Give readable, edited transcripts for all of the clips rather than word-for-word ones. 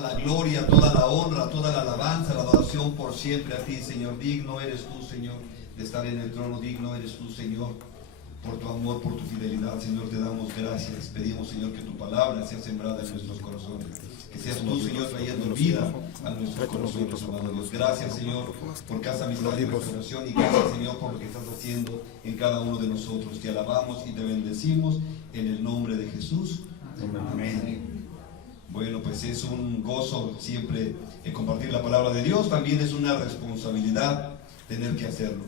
La gloria, toda la honra, toda la alabanza, la adoración por siempre a ti, Señor. Digno eres tú, Señor, de estar en el trono. Digno eres tú, Señor, por tu amor, por tu fidelidad. Señor, te damos gracias. Pedimos, Señor, que tu palabra sea sembrada en nuestros corazones. Que seas tú, Señor, trayendo vida a nuestros corazones, amado Dios. Gracias, Señor, por Casa Amistad y Restauración. Y gracias, Señor, por lo que estás haciendo en cada uno de nosotros. Te alabamos y te bendecimos en el nombre de Jesús. Amén. Bueno, pues es un gozo siempre compartir la palabra de Dios. También es una responsabilidad tener que hacerlo.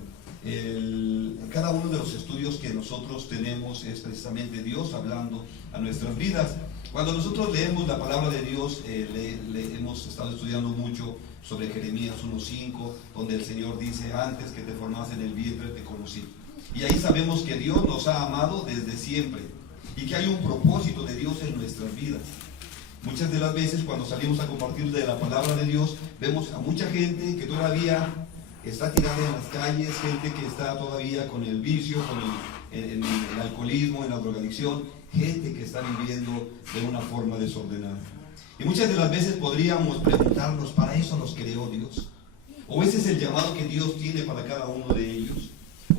Cada uno de los estudios que nosotros tenemos es precisamente Dios hablando a nuestras vidas. Cuando nosotros leemos la palabra de Dios, hemos estado estudiando mucho sobre Jeremías 1:5, donde el Señor dice: antes que te formase en el vientre te conocí. Y ahí sabemos que Dios nos ha amado desde siempre y que hay un propósito de Dios en nuestras vidas. Muchas de las veces cuando salimos a compartir de la palabra de Dios, vemos a mucha gente que todavía está tirada en las calles, gente que está todavía con el vicio, con el alcoholismo, en la drogadicción, gente que está viviendo de una forma desordenada. Y muchas de las veces podríamos preguntarnos: ¿para eso los creó Dios? ¿O ese es el llamado que Dios tiene para cada uno de ellos?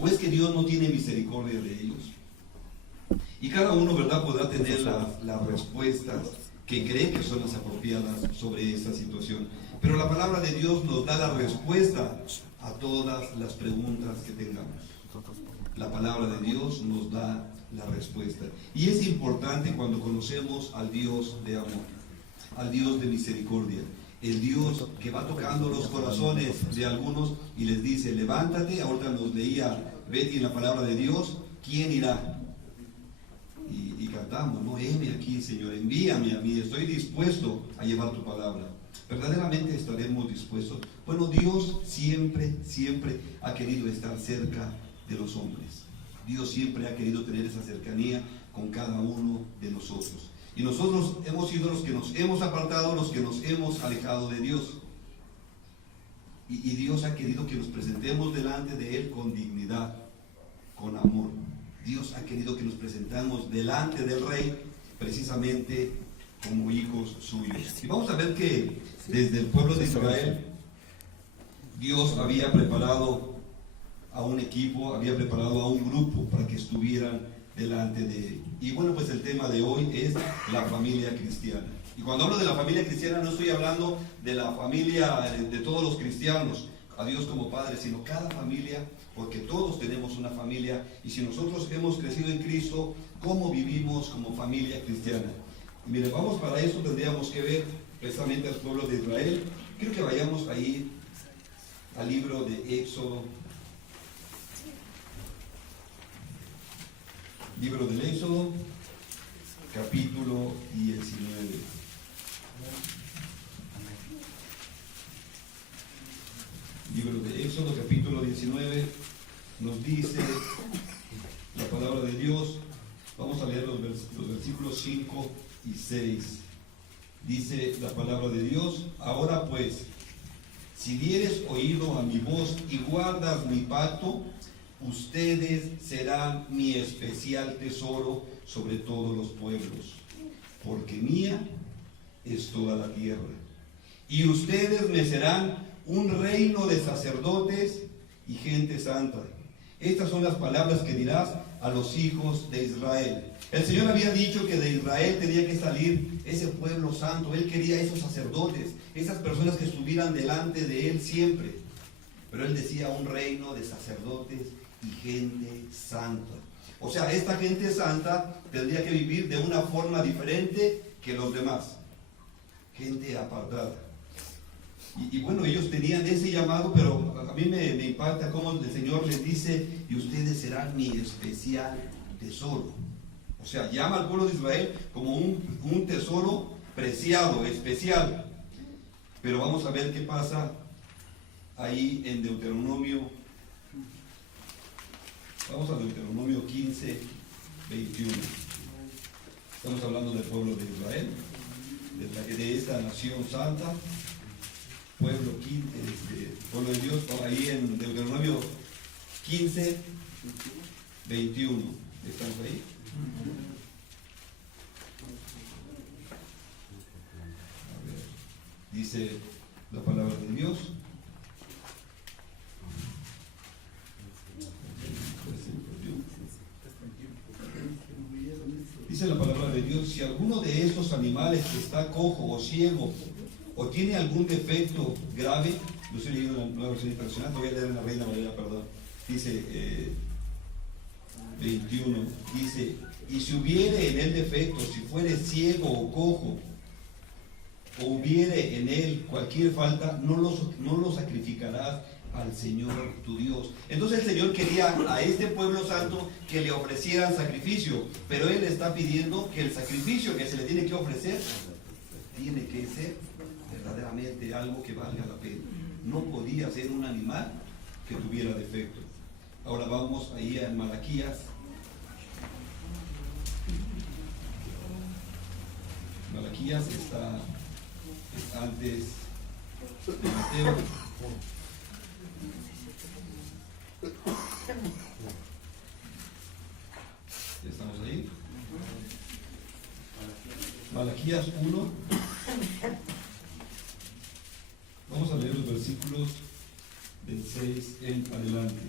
¿O es que Dios no tiene misericordia de ellos? Y cada uno, ¿verdad?, podrá tener las respuestas que cree que son las apropiadas sobre esta situación. Pero la palabra de Dios nos da la respuesta a todas las preguntas que tengamos. La palabra de Dios nos da la respuesta. Y es importante cuando conocemos al Dios de amor, al Dios de misericordia, el Dios que va tocando los corazones de algunos y les dice: levántate. Ahorita nos leía Betty en la palabra de Dios: ¿quién irá? Y cantamos, ¿no? Heme aquí, Señor, envíame a mí, estoy dispuesto a llevar tu palabra. ¿Verdaderamente estaremos dispuestos? Bueno, Dios siempre ha querido estar cerca de los hombres. Dios siempre ha querido tener esa cercanía con cada uno de nosotros. Y nosotros hemos sido los que nos hemos apartado, los que nos hemos alejado de Dios. Y Dios ha querido que nos presentemos delante de Él con dignidad, con amor. Dios ha querido que nos presentamos delante del Rey precisamente como hijos suyos. Y vamos a ver que desde el pueblo de Israel Dios había preparado a un equipo, había preparado a un grupo para que estuvieran delante de Él. Y bueno, pues el tema de hoy es la familia cristiana. Y cuando hablo de la familia cristiana no estoy hablando de la familia de todos los cristianos, a Dios como Padre, sino cada familia, porque todos tenemos una familia. Y si nosotros hemos crecido en Cristo, ¿cómo vivimos como familia cristiana? Y miren, vamos, para eso tendríamos que ver precisamente al pueblo de Israel. Quiero que vayamos ahí al libro de Éxodo, libro del Éxodo, capítulo 19. Libro de Éxodo, capítulo 19, nos dice la palabra de Dios. Vamos a leer los versículos 5 y 6. Dice la palabra de Dios: ahora pues, si dieres oído a mi voz y guardas mi pacto, ustedes serán mi especial tesoro sobre todos los pueblos, porque mía es toda la tierra. Y ustedes me serán un reino de sacerdotes y gente santa. Estas son las palabras que dirás a los hijos de Israel. El Señor había dicho que de Israel tenía que salir ese pueblo santo. Él quería esos sacerdotes, esas personas que estuvieran delante de Él siempre. Pero Él decía: un reino de sacerdotes y gente santa. O sea, esta gente santa tendría que vivir de una forma diferente que los demás. Gente apartada. Y bueno, ellos tenían ese llamado, pero a mí me impacta cómo el Señor les dice: y ustedes serán mi especial tesoro. O sea, llama al pueblo de Israel como un tesoro preciado, especial. Pero vamos a ver qué pasa ahí en Deuteronomio. Vamos a Deuteronomio 15, 21. Estamos hablando del pueblo de Israel, de esta nación santa. Pueblo de Dios, ahí en Deuteronomio 15, 21. ¿Estamos ahí? A ver. Dice la palabra de Dios. Dice la palabra de Dios: si alguno de estos animales que está cojo o ciego o tiene algún defecto grave, yo estoy leyendo la nueva versión internacional, voy a leer en la Reina Valera, perdón. Dice 21, dice: y si hubiere en él defecto, si fuere ciego o cojo, o hubiere en él cualquier falta, no lo sacrificarás al Señor tu Dios. Entonces el Señor quería a este pueblo santo que le ofrecieran sacrificio, pero Él está pidiendo que el sacrificio que se le tiene que ofrecer tiene que ser verdaderamente algo que valga la pena. No podía ser un animal que tuviera defecto. Ahora vamos ahí a Malaquías. Malaquías está antes de Mateo. ¿Ya estamos ahí? Malaquías 1. Vamos a leer los versículos del 6 en adelante.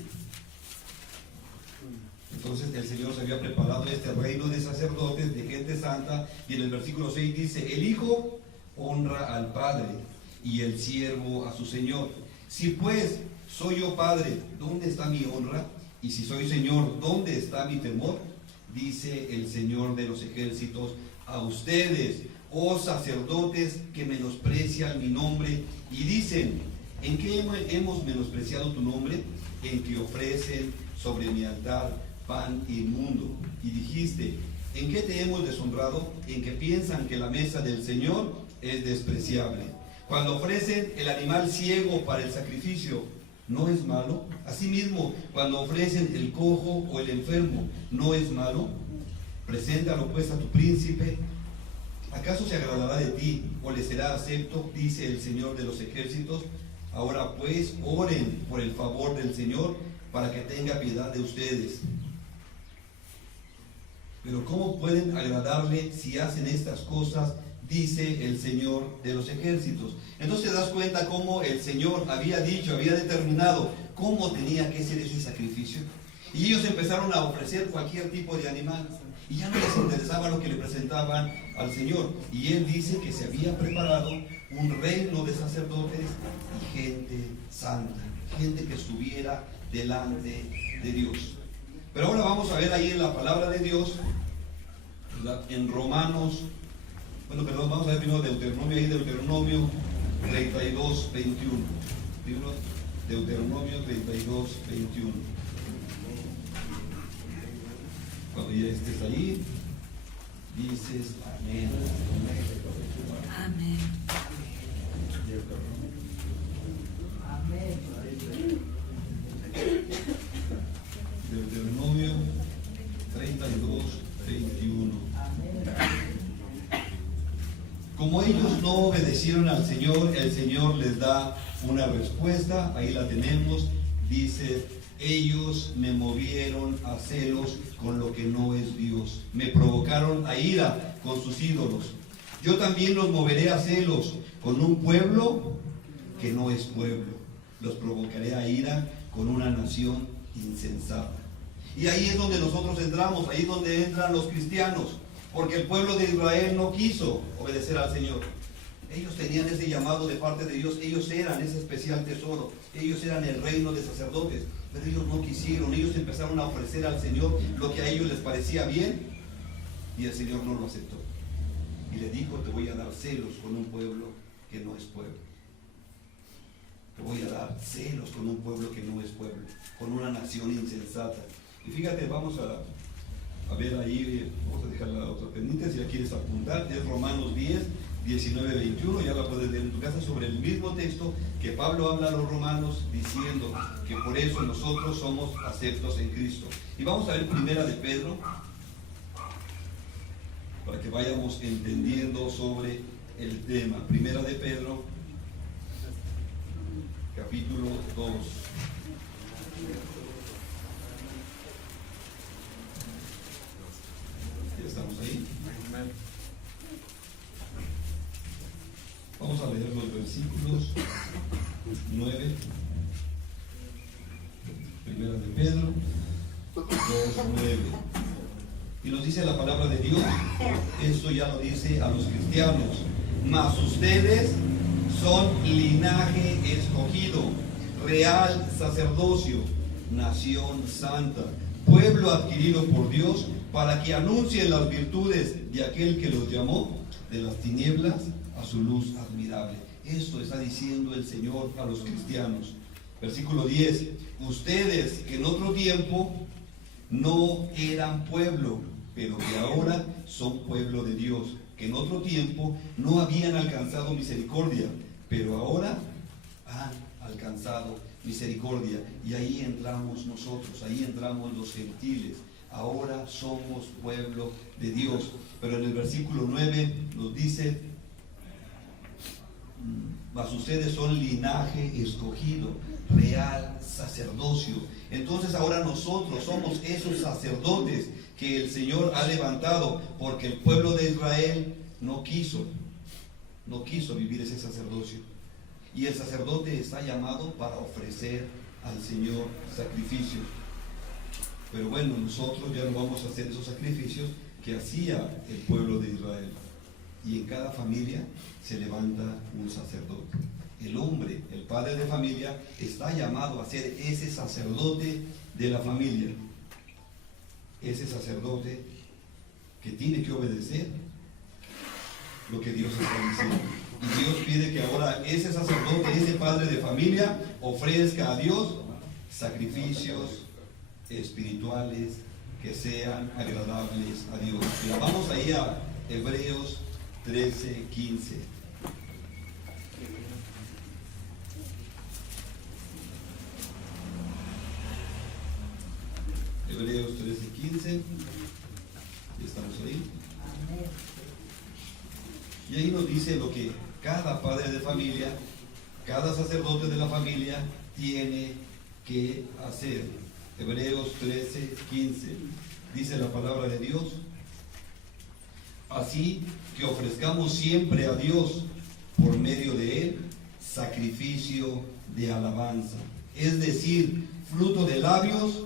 Entonces el Señor se había preparado este reino de sacerdotes, de gente santa, y en el versículo 6 dice: el Hijo honra al Padre y el siervo a su Señor. Si pues soy yo Padre, ¿dónde está mi honra? Y si soy Señor, ¿dónde está mi temor? Dice el Señor de los ejércitos a ustedes, oh sacerdotes que menosprecian mi nombre y dicen: ¿en qué hemos menospreciado tu nombre? En que ofrecen sobre mi altar pan inmundo. Y dijiste: ¿en qué te hemos deshonrado? En que piensan que la mesa del Señor es despreciable. Cuando ofrecen el animal ciego para el sacrificio, ¿no es malo? Asimismo, cuando ofrecen el cojo o el enfermo, ¿no es malo? Preséntalo pues a tu príncipe. ¿Acaso se agradará de ti o le será acepto? Dice el Señor de los ejércitos. Ahora pues oren por el favor del Señor para que tenga piedad de ustedes. Pero ¿cómo pueden agradarle si hacen estas cosas? Dice el Señor de los ejércitos. Entonces te das cuenta cómo el Señor había dicho, había determinado cómo tenía que ser ese sacrificio. Y ellos empezaron a ofrecer cualquier tipo de animal. Y ya no les interesaba lo que le presentaban al Señor. Y Él dice que se había preparado un reino de sacerdotes y gente santa. Gente que estuviera delante de Dios. Pero ahora vamos a ver ahí en la palabra de Dios, en Romanos. Vamos a ver primero Deuteronomio 32, 21. Libro Deuteronomio 32, 21. Cuando ya estés ahí, dices amén. Amén. Deuteronomio 32, 21. Como ellos no obedecieron al Señor, el Señor les da una respuesta. Ahí la tenemos. Dice: ellos me movieron a celos con lo que no es Dios. Me provocaron a ira con sus ídolos. Yo también los moveré a celos con un pueblo que no es pueblo. Los provocaré a ira con una nación insensata. Y ahí es donde nosotros entramos, ahí es donde entran los cristianos. Porque el pueblo de Israel no quiso obedecer al Señor. Ellos tenían ese llamado de parte de Dios. Ellos eran ese especial tesoro. Ellos eran el reino de sacerdotes. Pero ellos no quisieron. Ellos empezaron a ofrecer al Señor lo que a ellos les parecía bien. Y el Señor no lo aceptó. Y le dijo: te voy a dar celos con un pueblo que no es pueblo. Te voy a dar celos con un pueblo que no es pueblo. Con una nación insensata. Y fíjate, vamos a ver ahí, vamos a dejar la otra pendiente, si la quieres apuntar, es Romanos 10, 19, 21, ya la puedes leer en tu casa, sobre el mismo texto que Pablo habla a los romanos, diciendo que por eso nosotros somos aceptos en Cristo. Y vamos a ver Primera de Pedro, para que vayamos entendiendo sobre el tema. Primera de Pedro, capítulo 2. ¿Estamos ahí? Vamos a leer los versículos 9. Primera de Pedro 2:9. Y nos dice la palabra de Dios, esto ya lo dice a los cristianos: mas ustedes son linaje escogido, real sacerdocio, nación santa, pueblo adquirido por Dios, para que anuncien las virtudes de aquel que los llamó de las tinieblas a su luz admirable. Esto está diciendo el Señor a los cristianos. Versículo 10: ustedes que en otro tiempo no eran pueblo, pero que ahora son pueblo de Dios, que en otro tiempo no habían alcanzado misericordia, pero ahora han alcanzado misericordia. Y ahí entramos nosotros, ahí entramos los gentiles. Ahora somos pueblo de Dios. Pero en el versículo 9 nos dice: mas ustedes son linaje escogido, real sacerdocio. Entonces ahora nosotros somos esos sacerdotes que el Señor ha levantado, porque el pueblo de Israel no quiso vivir ese sacerdocio. Y el sacerdote está llamado para ofrecer al Señor sacrificios. Pero bueno, nosotros ya no vamos a hacer esos sacrificios que hacía el pueblo de Israel. Y en cada familia se levanta un sacerdote. El hombre, el padre de familia, está llamado a ser ese sacerdote de la familia. Ese sacerdote que tiene que obedecer lo que Dios está diciendo. Y Dios pide que ahora ese sacerdote, ese padre de familia, ofrezca a Dios sacrificios espirituales que sean agradables a Dios. Mira, vamos ahí a Hebreos 13:15. Hebreos 13:15. Ya estamos ahí. Y ahí nos dice lo que cada padre de familia, cada sacerdote de la familia tiene que hacer. Hebreos 13:15. Dice la palabra de Dios: así que ofrezcamos siempre a Dios, por medio de Él, sacrificio de alabanza, es decir, fruto de labios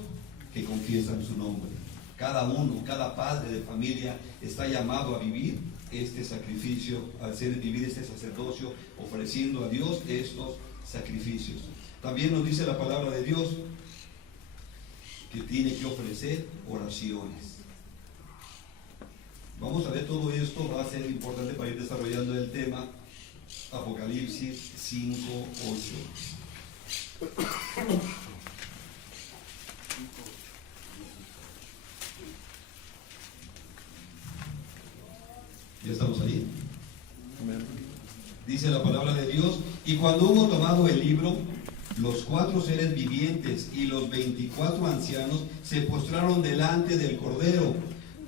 que confiesan su nombre. Cada uno, cada padre de familia está llamado a vivir este sacrificio, a vivir este sacerdocio, ofreciendo a Dios estos sacrificios. También nos dice la palabra de Dios que tiene que ofrecer oraciones. Vamos a ver todo esto, va a ser importante para ir desarrollando el tema. Apocalipsis 5:8. ¿Ya estamos ahí? Dice la palabra de Dios: y cuando hubo tomado el libro, los 4 seres vivientes y los 24 ancianos se postraron delante del Cordero.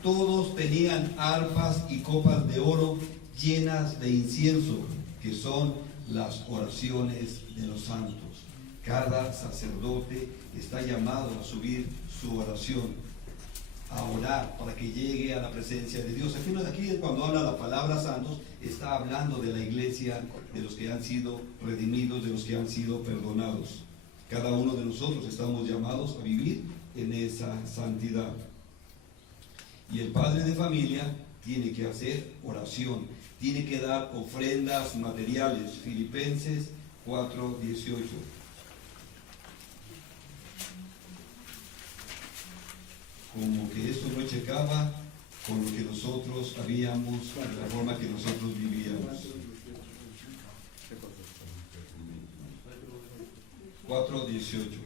Todos tenían arpas y copas de oro llenas de incienso, que son las oraciones de los santos. Cada sacerdote está llamado a subir su oración, a orar para que llegue a la presencia de Dios. Aquí cuando habla la palabra santos, está hablando de la iglesia, de los que han sido redimidos, de los que han sido perdonados. Cada uno de nosotros estamos llamados a vivir en esa santidad. Y el padre de familia tiene que hacer oración, tiene que dar ofrendas materiales. Filipenses 4:18. Como que esto no checaba con lo que nosotros habíamos, la forma que nosotros vivíamos. 4:18.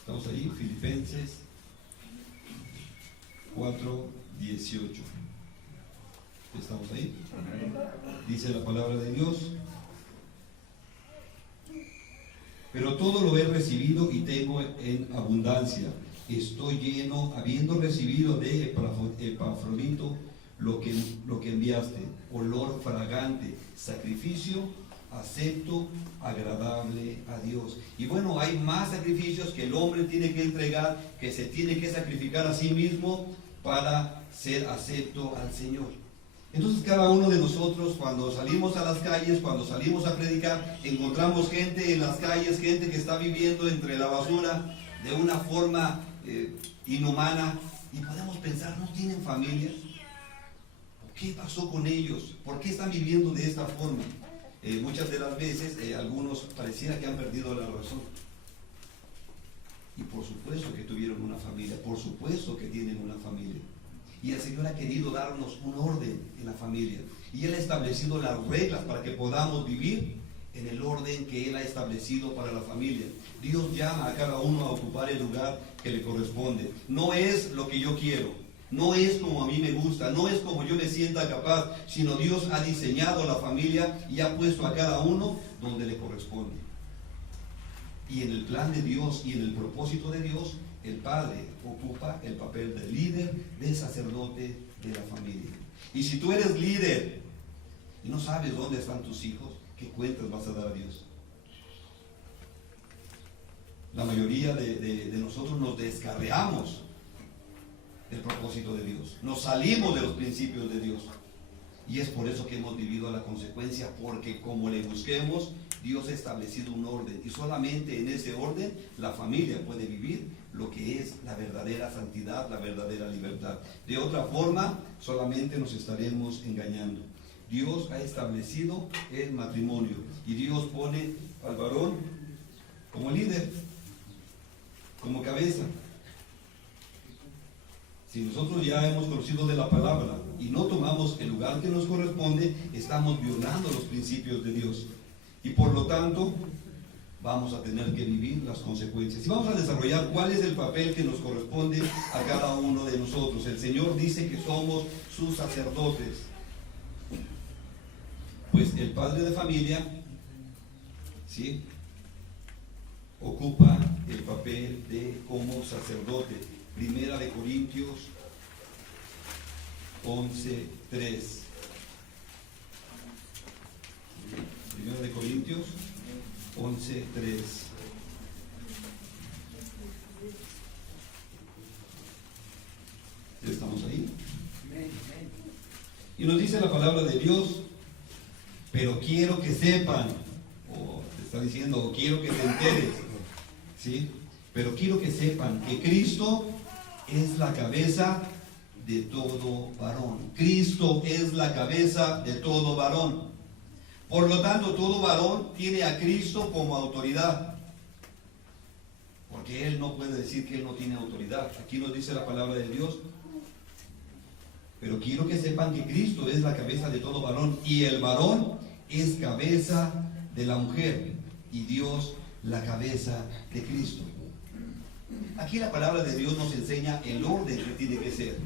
Estamos ahí, Filipenses 4:18. ¿Estamos ahí? Dice la palabra de Dios: pero todo lo he recibido y tengo en abundancia. Estoy lleno, habiendo recibido de Epafrodito lo que enviaste, olor fragante, sacrificio acepto, agradable a Dios. Y bueno, hay más sacrificios que el hombre tiene que entregar, que se tiene que sacrificar a sí mismo para ser acepto al Señor. Entonces cada uno de nosotros, cuando salimos a las calles, cuando salimos a predicar, encontramos gente en las calles, gente que está viviendo entre la basura de una forma inhumana, y podemos pensar, ¿no tienen familia? ¿Qué pasó con ellos? ¿Por qué están viviendo de esta forma? Muchas de las veces algunos pareciera que han perdido la razón. Y por supuesto que tuvieron una familia, por supuesto que tienen una familia. Y el Señor ha querido darnos un orden en la familia. Y Él ha establecido las reglas para que podamos vivir en el orden que Él ha establecido para la familia. Dios llama a cada uno a ocupar el lugar que le corresponde. No es lo que yo quiero, no es como a mí me gusta, no es como yo me sienta capaz, sino Dios ha diseñado la familia y ha puesto a cada uno donde le corresponde. Y en el plan de Dios y en el propósito de Dios, el padre ocupa el papel de líder, de sacerdote de la familia. Y si tú eres líder y no sabes dónde están tus hijos, ¿qué cuentas vas a dar a Dios? La mayoría de nosotros nos descarriamos del propósito de Dios, nos salimos de los principios de Dios, y es por eso que hemos vivido la consecuencia, porque como le busquemos, Dios ha establecido un orden, y solamente en ese orden la familia puede vivir lo que es la verdadera santidad, la verdadera libertad. De otra forma, solamente nos estaremos engañando. Dios ha establecido el matrimonio, y Dios pone al varón como líder, como cabeza. Si nosotros ya hemos conocido de la palabra y no tomamos el lugar que nos corresponde, estamos violando los principios de Dios. Y por lo tanto, vamos a tener que vivir las consecuencias. Y vamos a desarrollar cuál es el papel que nos corresponde a cada uno de nosotros. El Señor dice que somos sus sacerdotes. Pues el padre de familia, ¿sí?, ocupa el papel de como sacerdote. Primera de Corintios 11:3. Primera de Corintios 11:3. ¿Estamos ahí? Y nos dice la palabra de Dios: pero quiero que sepan, o te está diciendo, o quiero que te enteres, ¿sí? Pero quiero que sepan que Cristo es la cabeza de todo varón. Cristo es la cabeza de todo varón. Por lo tanto, todo varón tiene a Cristo como autoridad, porque él no puede decir que él no tiene autoridad. Aquí nos dice la palabra de Dios: pero quiero que sepan que Cristo es la cabeza de todo varón, y el varón es cabeza de la mujer, y Dios la cabeza de Cristo. Aquí la palabra de Dios nos enseña el orden que tiene que ser.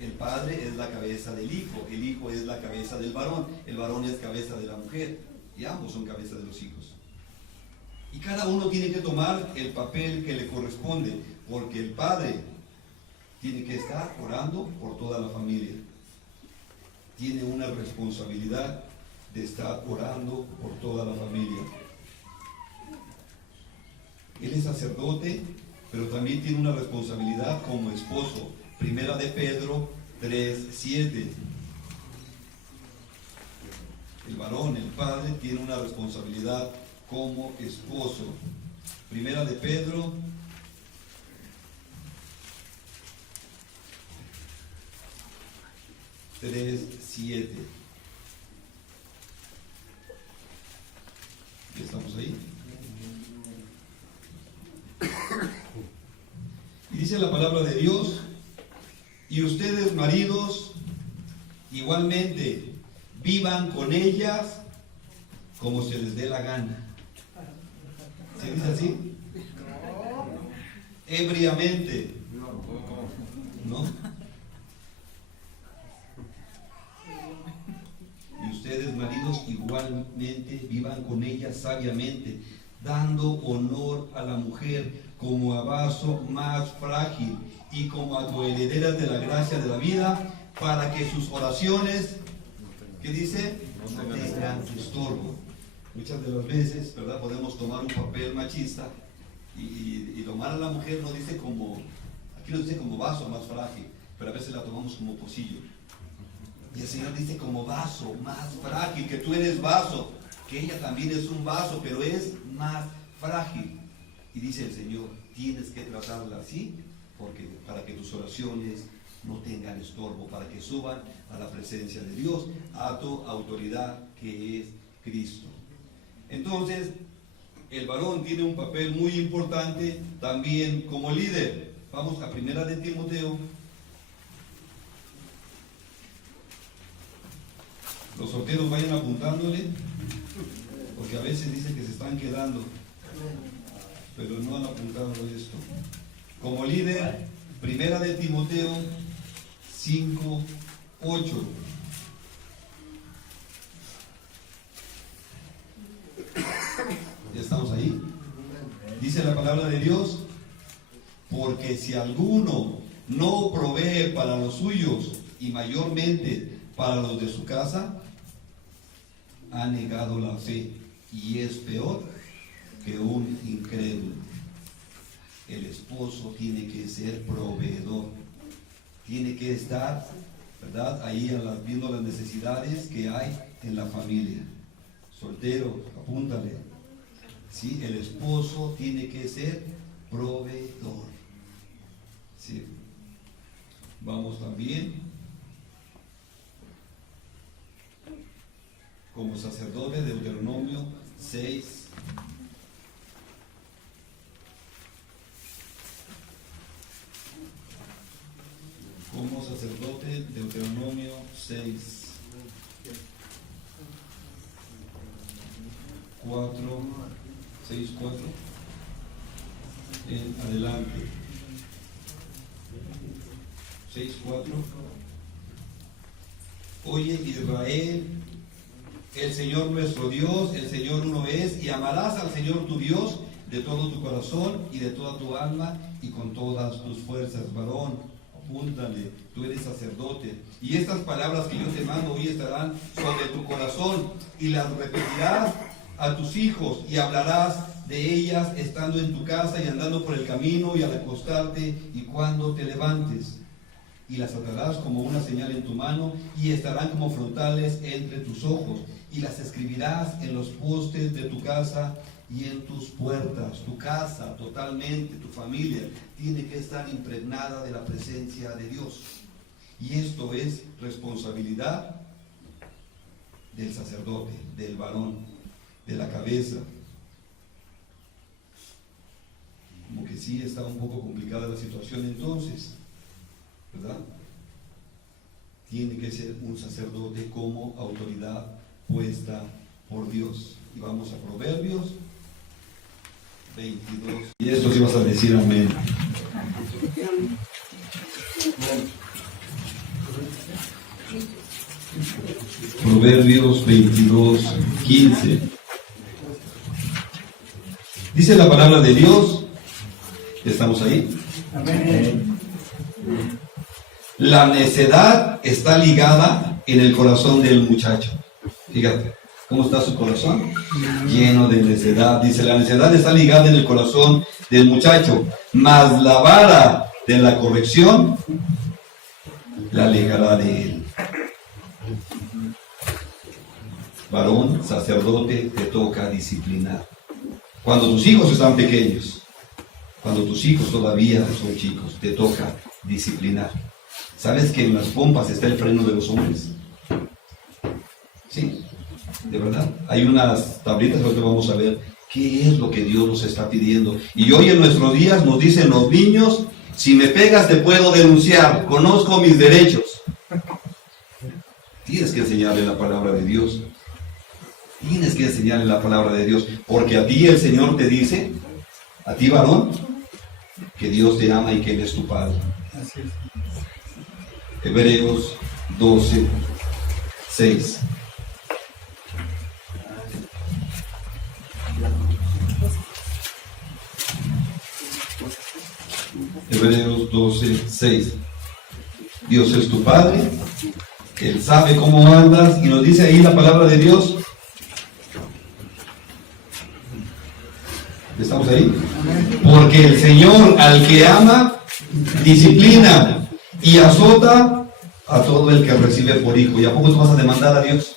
El padre es la cabeza del hijo, el hijo es la cabeza del varón, el varón es cabeza de la mujer, y ambos son cabeza de los hijos. Y cada uno tiene que tomar el papel que le corresponde, porque el padre tiene que estar orando por toda la familia. Tiene una responsabilidad de estar orando por toda la familia. Él es sacerdote, pero también tiene una responsabilidad como esposo. Primera de Pedro 3:7. El varón, el padre, tiene una responsabilidad como esposo. Primera de Pedro 3:7. ¿Ya estamos ahí? Y dice la palabra de Dios: y ustedes, maridos, igualmente vivan con ellas como se les dé la gana. ¿Se dice así? Ebriamente, ¿no? Y ustedes, maridos, igualmente vivan con ellas sabiamente, dando honor a la mujer como a vaso más frágil y como a coherederas de la gracia de la vida, para que sus oraciones, ¿qué dice?, no tengan estorbo. Muchas de las veces, ¿verdad?, podemos tomar un papel machista y tomar a la mujer, no dice como, aquí no dice como vaso más frágil, pero a veces la tomamos como pocillo. Y el Señor dice como vaso, más frágil, que tú eres vaso, que ella también es un vaso, pero es más frágil. Y dice el Señor, tienes que tratarla así, porque para que tus oraciones no tengan estorbo, para que suban a la presencia de Dios, a tu autoridad que es Cristo. Entonces, el varón tiene un papel muy importante también como líder. Vamos a 1 de Timoteo. Los solteros vayan apuntándole, porque a veces dicen que se están quedando, pero no han apuntado esto. Como líder, 1 de Timoteo 5:8. ¿Ya estamos ahí? Dice la palabra de Dios, porque si alguno no provee para los suyos y mayormente para los de su casa, ha negado la fe y es peor que un incrédulo. El esposo tiene que ser proveedor, tiene que estar, ¿verdad?, ahí viendo las necesidades que hay en la familia. Soltero, apúntale. ¿Sí? El esposo tiene que ser proveedor. ¿Sí? Vamos también como sacerdote, Deuteronomio 6. Como sacerdote, Deuteronomio 6. 6:4 en adelante. 6:4. Oye, Israel, el Señor nuestro Dios, el Señor uno es, y amarás al Señor tu Dios de todo tu corazón y de toda tu alma y con todas tus fuerzas. Varón, apúntale, tú eres sacerdote, y estas palabras que yo te mando hoy estarán sobre tu corazón, y las repetirás a tus hijos, y hablarás de ellas estando en tu casa y andando por el camino y al acostarte y cuando te levantes, y las atarás como una señal en tu mano y estarán como frontales entre tus ojos, y las escribirás en los postes de tu casa y en tus puertas. Tu casa, totalmente, tu familia, tiene que estar impregnada de la presencia de Dios. Y esto es responsabilidad del sacerdote, del varón, de la cabeza. Como que sí está un poco complicada la situación entonces, ¿verdad? Tiene que ser un sacerdote como autoridad puesta por Dios. Y vamos a Proverbios 22. Y esto sí vas a decir amén. Proverbios 22:15. Dice la palabra de Dios. ¿Estamos ahí? Amén. La necedad está ligada en el corazón del muchacho. Fíjate, ¿cómo está su corazón? Lleno de necedad. Dice, la necedad está ligada en el corazón del muchacho, mas la vara de la corrección la alejará de él. Varón, sacerdote, te toca disciplinar. Cuando tus hijos están pequeños, cuando tus hijos todavía son chicos, te toca disciplinar. ¿Sabes que en las pompas está el freno de los hombres? Sí, de verdad. Hay unas tablitas que vamos a ver qué es lo que Dios nos está pidiendo. Y hoy en nuestros días nos dicen los niños, si me pegas te puedo denunciar, conozco mis derechos. Tienes que enseñarle la palabra de Dios. Tienes que enseñarle la palabra de Dios, porque a ti el Señor te dice, a ti varón, que Dios te ama y que Él es tu Padre. Así es. Hebreos 12:6. Hebreos 12:6. Dios es tu Padre, Él sabe cómo andas, y nos dice ahí la palabra de Dios. ¿Estamos ahí? Porque el Señor al que ama, disciplina y azota a todo el que recibe por hijo. ¿Y a poco tú vas a demandar a Dios?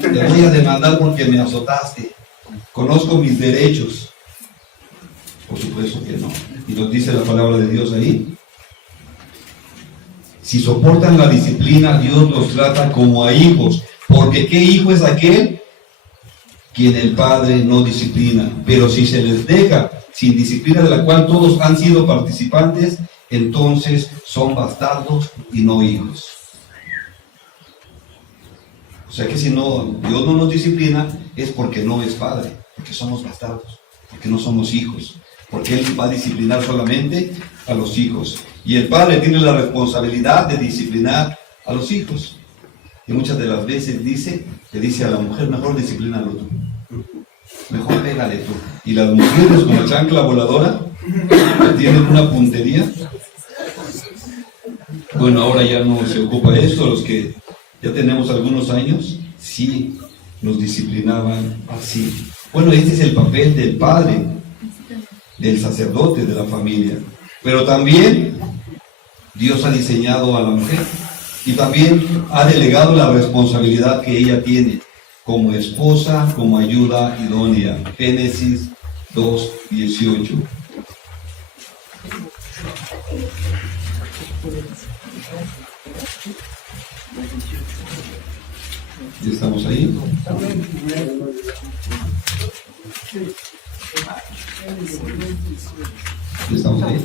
Te voy a demandar porque me azotaste. Conozco mis derechos. Por supuesto que no. Y nos dice la palabra de Dios ahí. Si soportan la disciplina, Dios los trata como a hijos. Porque ¿qué hijo es aquel? Quien el Padre no disciplina. Pero si se les deja sin disciplina de la cual todos han sido participantes, entonces son bastardos y no hijos. O sea que si no, Dios no nos disciplina, es porque no es Padre, porque somos bastardos, porque no somos hijos, porque Él va a disciplinar solamente a los hijos. Y el Padre tiene la responsabilidad de disciplinar a los hijos. Y muchas de las veces le dice a la mujer, mejor disciplínalo tú. Mejor pégale tú. Y las mujeres con la chancla voladora, que tienen una puntería. Bueno, ahora ya no se ocupa de esto. Los que ya tenemos algunos años, sí nos disciplinaban así. Bueno, este es el papel del padre, del sacerdote de la familia. Pero también Dios ha diseñado a la mujer y también ha delegado la responsabilidad que ella tiene como esposa, como ayuda idónea. Génesis 2:18. ¿Ya estamos ahí? ¿Ya estamos ahí?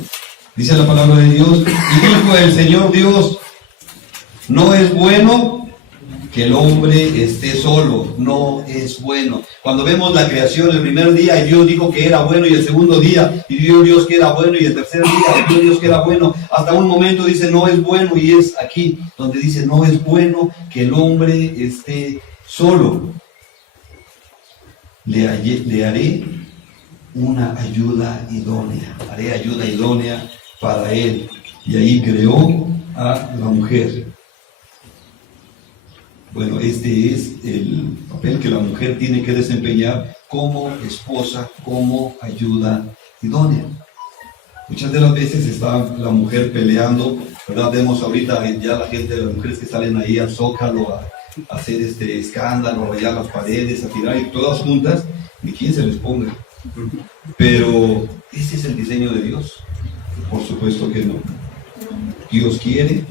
Dice la palabra de Dios, y dijo el Señor Dios, no es bueno que el hombre esté solo, no es bueno. Cuando vemos la creación el primer día, y Dios dijo que era bueno, y el segundo día, y vio Dios que era bueno, y el tercer día, y vio Dios que era bueno, hasta un momento dice no es bueno, y es aquí donde dice no es bueno que el hombre esté solo. Le haré una ayuda idónea, haré ayuda idónea para él. Y ahí creó a la mujer. Bueno, este es el papel que la mujer tiene que desempeñar como esposa, como ayuda idónea. Muchas de las veces está la mujer peleando, ¿verdad? Vemos ahorita ya la gente, las mujeres que salen ahí al Zócalo a hacer escándalo, a rayar las paredes, a tirar, y todas juntas, ni quien se les ponga. Pero ese es el diseño de Dios. Por supuesto que no. Dios quiere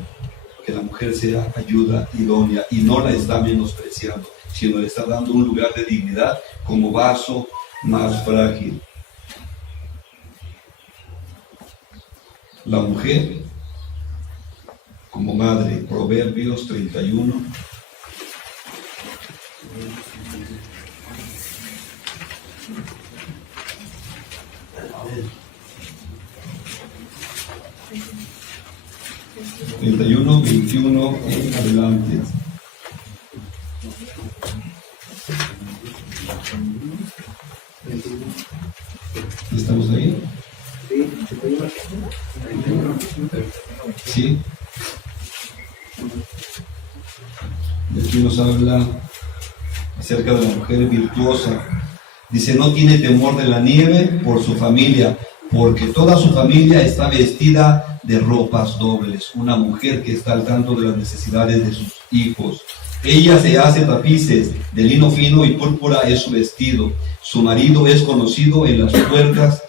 que la mujer sea ayuda idónea y no la está menospreciando, sino le está dando un lugar de dignidad como vaso más frágil. La mujer como madre, Proverbios 31. (31, 21 en adelante). ¿Estamos ahí? Sí. Y aquí nos habla acerca de la mujer virtuosa. Dice, no tiene temor de la nieve por su familia, porque toda su familia está vestida de ropas dobles. Una mujer que está al tanto de las necesidades de sus hijos. Ella se hace tapices de lino fino y púrpura es su vestido. Su marido es conocido en las puertas.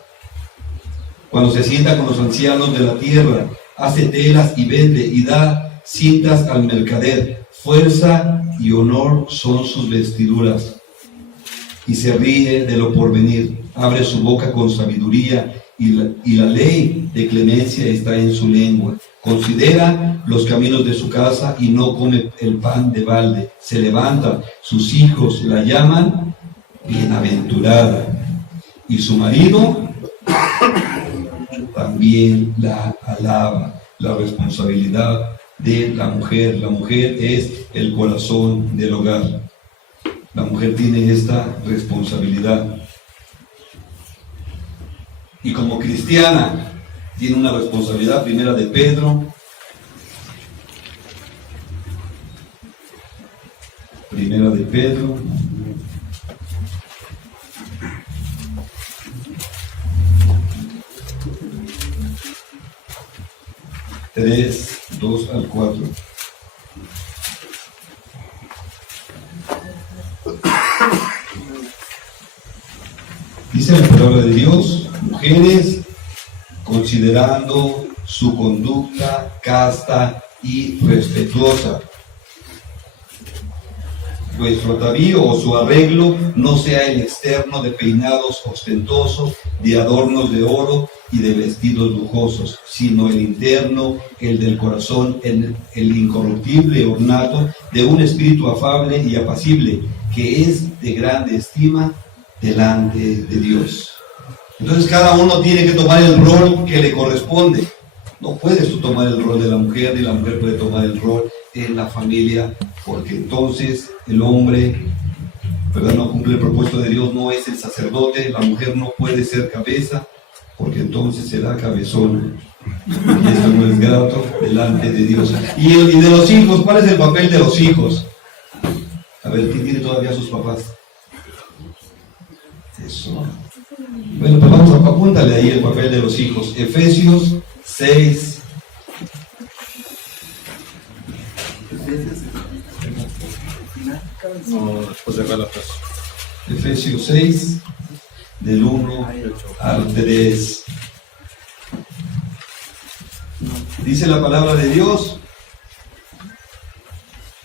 Cuando se sienta con los ancianos de la tierra, hace telas y vende y da cintas al mercader. Fuerza y honor son sus vestiduras. Y se ríe de lo porvenir. Abre su boca con sabiduría y la ley de clemencia está en su lengua. Considera los caminos de su casa y no come el pan de balde. Se levanta, sus hijos la llaman bienaventurada y su marido también la alaba. La responsabilidad de la mujer. La mujer es el corazón del hogar. La mujer tiene esta responsabilidad. Y como cristiana tiene una responsabilidad, primera de Pedro. Primera de Pedro. (3, 2 al 4). palabra de Dios, mujeres, considerando su conducta casta y respetuosa. Vuestro atavío o su arreglo no sea el externo de peinados ostentosos, de adornos de oro y de vestidos lujosos, sino el interno, el del corazón, el incorruptible ornato de un espíritu afable y apacible, que es de grande estima delante de Dios. Entonces cada uno tiene que tomar el rol que le corresponde. No puedes tú tomar el rol de la mujer, ni la mujer puede tomar el rol en la familia, porque entonces el hombre, ¿verdad?, no cumple el propósito de Dios, no es el sacerdote, la mujer no puede ser cabeza, porque entonces será cabezona. Y esto no es grato delante de Dios. Y de los hijos, ¿cuál es el papel de los hijos? A ver, ¿quién tiene todavía a sus papás? Eso. Bueno, pues vamos a apúntale ahí el papel de los hijos. Efesios 6. No, después de Gálatas. Efesios 6, del 1 al 3. Dice la palabra de Dios: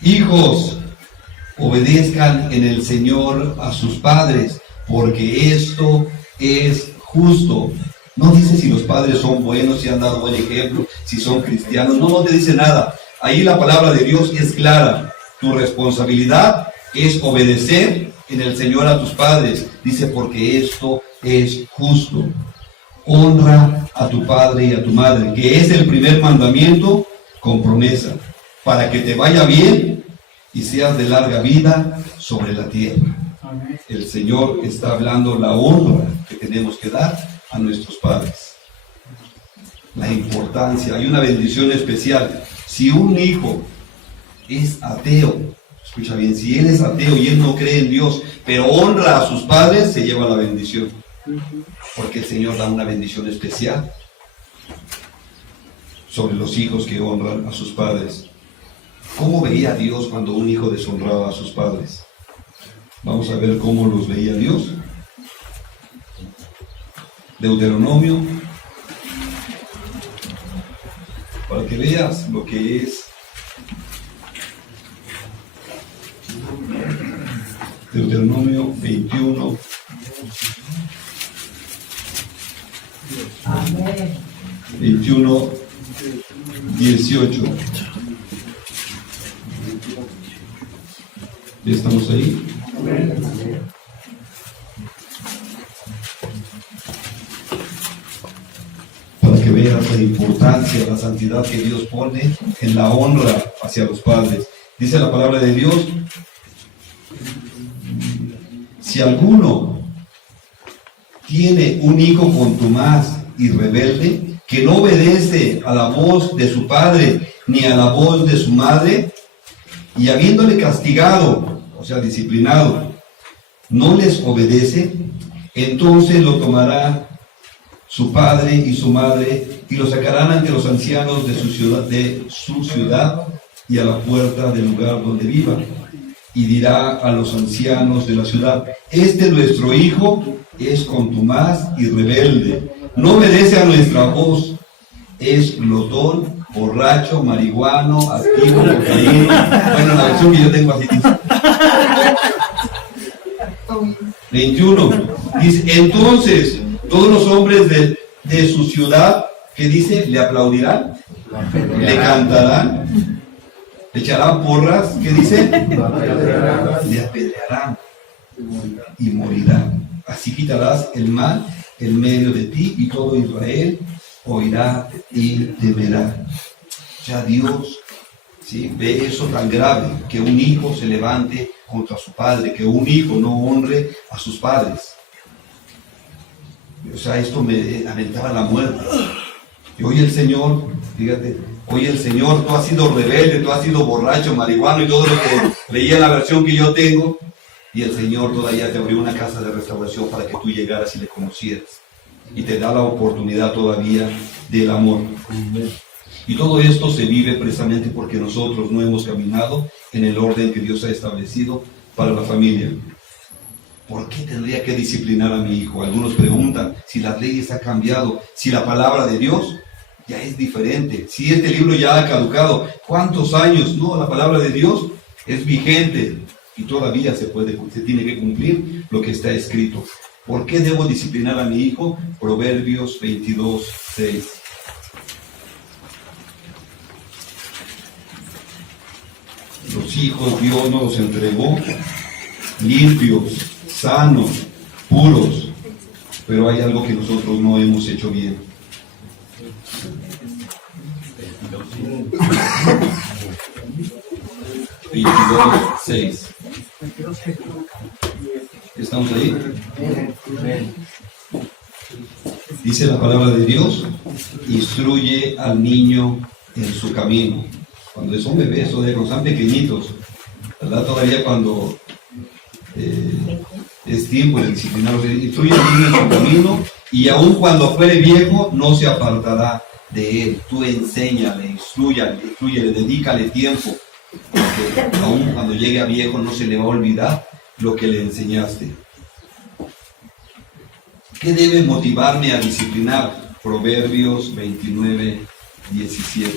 hijos, obedezcan en el Señor a sus padres, porque esto es justo. No dice si los padres son buenos, si han dado buen ejemplo, si son cristianos. No te dice nada. Ahí la palabra de Dios es clara. Tu responsabilidad es obedecer en el Señor a tus padres. Dice, porque esto es justo. Honra a tu padre y a tu madre, que es el primer mandamiento con promesa, para que te vaya bien y seas de larga vida sobre la tierra. El Señor está hablando la honra que tenemos que dar a nuestros padres. La importancia, hay una bendición especial. Si un hijo es ateo, escucha bien, si él es ateo y él no cree en Dios, pero honra a sus padres, se lleva la bendición. Porque el Señor da una bendición especial sobre los hijos que honran a sus padres. ¿Cómo veía Dios cuando un hijo deshonraba a sus padres? Vamos a ver cómo los veía Dios. Deuteronomio, para que veas lo que es. Deuteronomio 21. Amén. 21, 18. ¿Ya estamos ahí? Amén. Para que veas la importancia, la santidad que Dios pone en la honra hacia los padres. Dice la palabra de Dios: si alguno tiene un hijo contumaz y rebelde, que no obedece a la voz de su padre ni a la voz de su madre, y habiéndole castigado, o sea, disciplinado, no les obedece, entonces lo tomará su padre y su madre y lo sacarán ante los ancianos de su ciudad y a la puerta del lugar donde viva, y dirá a los ancianos de la ciudad: este nuestro hijo es contumaz y rebelde, no obedece a nuestra voz, es glotón, borracho, marihuano, activo, cocaína. Bueno, la versión que yo tengo así dice. 21 dice: entonces todos los hombres de su ciudad, ¿qué dice? Le aplaudirán, le cantarán, le echarán porras, ¿qué dice? Le apedrearán y morirán. Así quitarás el mal en medio de ti, y todo Israel oirá y temerá. Ya Dios, ¿sí?, ve eso tan grave, que un hijo se levante contra su padre, que un hijo no honre a sus padres. O sea, esto me aventaba la muerte. Y hoy el Señor, fíjate, hoy el Señor, tú has sido rebelde, tú has sido borracho, marihuano y todo lo que leía en la versión que yo tengo, y el Señor todavía te abrió una casa de restauración para que tú llegaras y le conocieras. Y te da la oportunidad todavía del amor. Y todo esto se vive precisamente porque nosotros no hemos caminado en el orden que Dios ha establecido para la familia. ¿Por qué tendría que disciplinar a mi hijo? Algunos preguntan si las leyes han cambiado, si la palabra de Dios ya es diferente, si este libro ya ha caducado. ¿Cuántos años? No, la palabra de Dios es vigente y todavía se tiene que cumplir lo que está escrito. ¿Por qué debo disciplinar a mi hijo? Proverbios 22:6. Los hijos Dios nos los entregó limpios, sanos, puros, pero hay algo que nosotros no hemos hecho bien. Proverbios 22:6. ¿Estamos ahí? Dice la palabra de Dios: instruye al niño en su camino. Cuando son bebés o cuando son pequeñitos, ¿verdad? Todavía cuando es tiempo de disciplinarlos, instruye al niño en su camino, y aun cuando fuere viejo no se apartará de él. Tú enséñale, instrúyale, dedícale tiempo, porque aun cuando llegue a viejo no se le va a olvidar lo que le enseñaste. ¿Qué debe motivarme a disciplinar? Proverbios 29:17.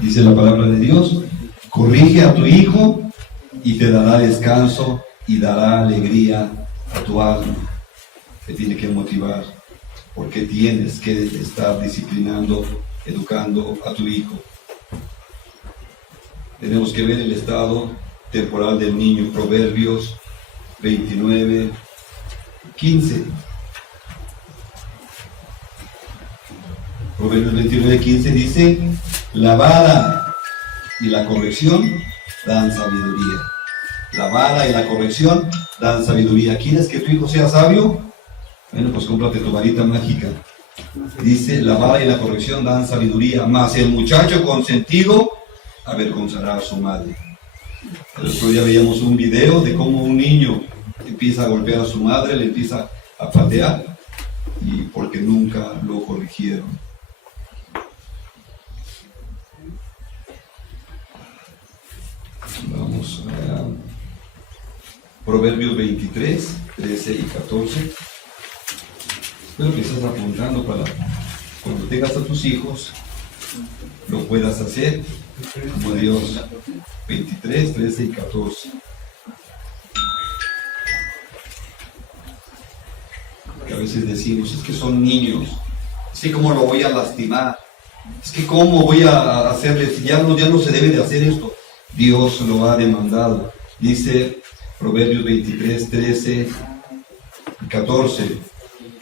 Dice la palabra de Dios: corrige a tu hijo y te dará descanso y dará alegría a tu alma. Te tiene que motivar, porque tienes que estar disciplinando, educando a tu hijo. Tenemos que ver el estado temporal del niño. Proverbios 29:15. Proverbios 29:15 dice: la vara y la corrección dan sabiduría. La vara y la corrección dan sabiduría. ¿Quieres que tu hijo sea sabio? Bueno, pues cómprate tu varita mágica. Dice: la vara y la corrección dan sabiduría, mas el muchacho consentido avergonzará a su madre. El otro día veíamos un video de cómo un niño empieza a golpear a su madre, le empieza a patear, y porque nunca lo corrigieron. Vamos a Proverbios 23:13 y 14. Espero que estés apuntando para cuando tengas a tus hijos lo puedas hacer como Dios. 23:13 y 14. Que a veces decimos: es que son niños, es que cómo lo voy a lastimar, es que cómo voy a hacerles, ya no se debe de hacer esto. Dios lo ha demandado. Dice Proverbios 23:13 y 14: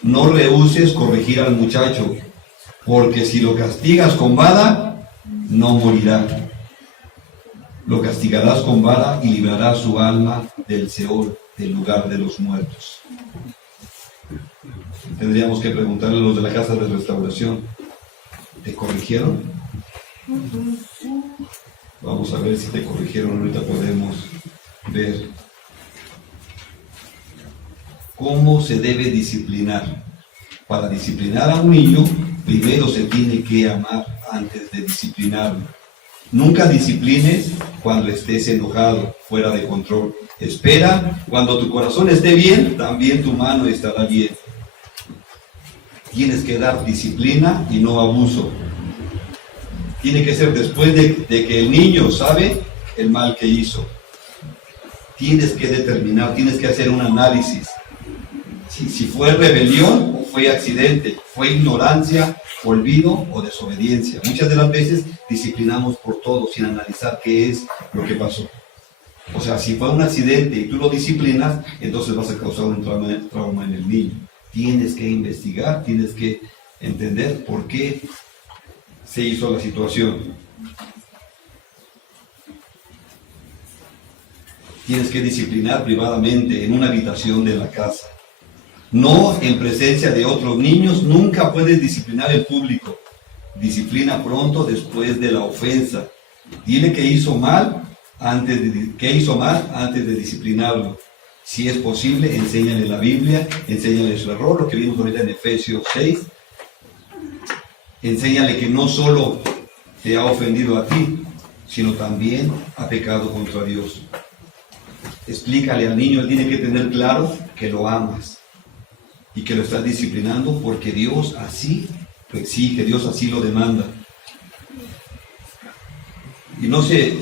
no rehúses corregir al muchacho, porque si lo castigas con vara, no morirá. Lo castigarás con vara y librarás su alma del Seol, del lugar de los muertos. Tendríamos que preguntarle a los de la casa de restauración: ¿te corrigieron? Vamos a ver si te corrigieron. Ahorita podemos ver cómo se debe disciplinar. Para disciplinar a un niño, primero se tiene que amar antes de disciplinarlo. Nunca disciplines cuando estés enojado, fuera de control. Espera, cuando tu corazón esté bien, también tu mano estará bien. Tienes que dar disciplina y no abuso. Tiene que ser después de que el niño sabe el mal que hizo. Tienes que determinar, tienes que hacer un análisis. Si fue rebelión o fue accidente, fue ignorancia, olvido o desobediencia. Muchas de las veces disciplinamos por todo sin analizar qué es lo que pasó. O sea, si fue un accidente y tú lo disciplinas, entonces vas a causar un trauma en el niño. Tienes que investigar, tienes que entender por qué se hizo la situación. Tienes que disciplinar privadamente en una habitación de la casa. No en presencia de otros niños. Nunca puedes disciplinar en público. Disciplina pronto después de la ofensa. Dile que hizo mal antes de disciplinarlo. Si es posible, enséñale la Biblia, enséñale su error, lo que vimos ahorita en Efesios 6. Enséñale que no solo te ha ofendido a ti, sino también ha pecado contra Dios. Explícale al niño, él tiene que tener claro que lo amas y que lo estás disciplinando porque Dios así lo exige, Dios así lo demanda. Y no se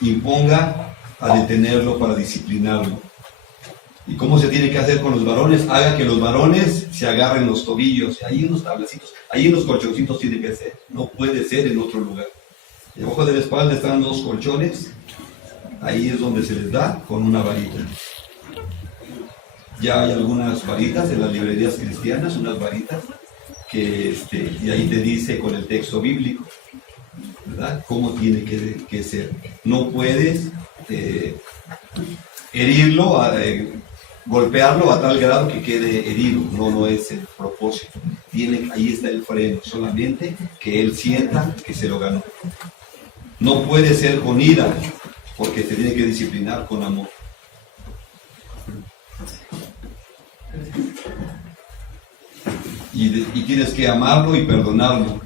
imponga a detenerlo para disciplinarlo. ¿Y cómo se tiene que hacer con los varones? Haga que los varones se agarren los tobillos, ahí en los tablecitos, ahí en los colchoncitos tiene que ser, no puede ser en otro lugar. Debajo de la espalda están 2 colchones, ahí es donde se les da con una varita. Ya hay algunas varitas en las librerías cristianas, unas varitas, que y ahí te dice con el texto bíblico, ¿verdad? Cómo tiene que ser. No puedes herirlo, golpearlo a tal grado que quede herido, no es el propósito. Ahí está el freno, solamente que él sienta que se lo ganó. No puede ser con ira, porque se tiene que disciplinar con amor. Y tienes que amarlo y perdonarlo.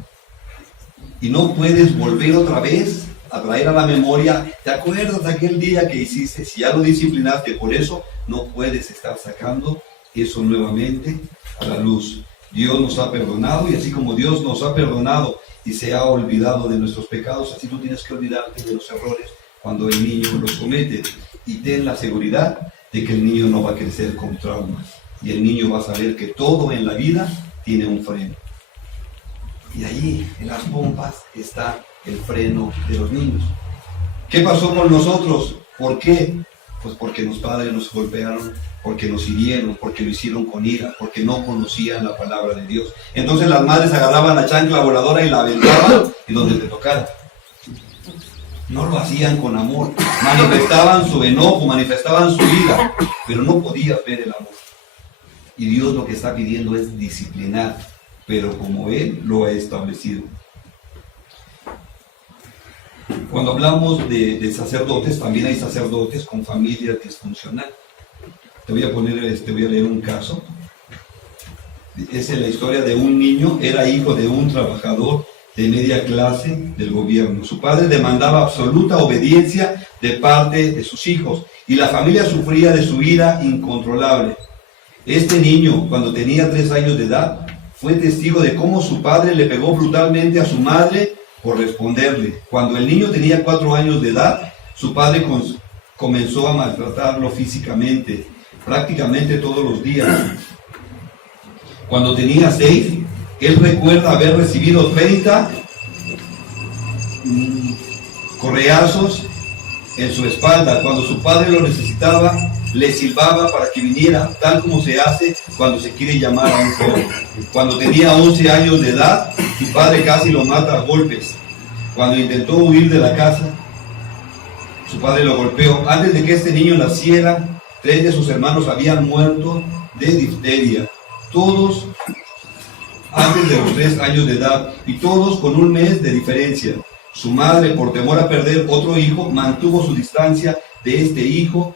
Y no puedes volver otra vez a traer a la memoria, ¿te acuerdas de aquel día que hiciste? Si ya lo disciplinaste, por eso no puedes estar sacando eso nuevamente a la luz. Dios nos ha perdonado, y así como Dios nos ha perdonado y se ha olvidado de nuestros pecados, así tú tienes que olvidarte de los errores cuando el niño los comete. Y ten la seguridad de que el niño no va a crecer con traumas. Y el niño va a saber que todo en la vida tiene un freno. Y allí, en las pompas, está el freno de los niños. ¿Qué pasó con nosotros? ¿Por qué? Pues porque los padres nos golpearon, porque nos hirieron, porque lo hicieron con ira, porque no conocían la palabra de Dios. Entonces las madres agarraban la chancla voladora y la aventaban en donde te tocara. No lo hacían con amor, manifestaban su enojo, manifestaban su ira, pero no podías ver el amor. Y Dios lo que está pidiendo es disciplinar, pero como Él lo ha establecido. Cuando hablamos de sacerdotes, también hay sacerdotes con familia disfuncional. Te voy a leer un caso. Es la historia de un niño, era hijo de un trabajador de media clase del gobierno. Su padre demandaba absoluta obediencia de parte de sus hijos y la familia sufría de su ira incontrolable. Este niño, cuando tenía 3 años de edad, fue testigo de cómo su padre le pegó brutalmente a su madre por responderle. Cuando el niño tenía 4 años de edad, su padre comenzó a maltratarlo físicamente, prácticamente todos los días. Cuando tenía 6, él recuerda haber recibido 30 correazos en su espalda. Cuando su padre lo necesitaba, le silbaba para que viniera, tal como se hace cuando se quiere llamar a un joven. Cuando tenía 11 años de edad, su padre casi lo mata a golpes. Cuando intentó huir de la casa, su padre lo golpeó. Antes de que este niño naciera, 3 de sus hermanos habían muerto de difteria. Todos antes de los 3 años de edad, y todos con 1 mes de diferencia. Su madre, por temor a perder otro hijo, mantuvo su distancia de este hijo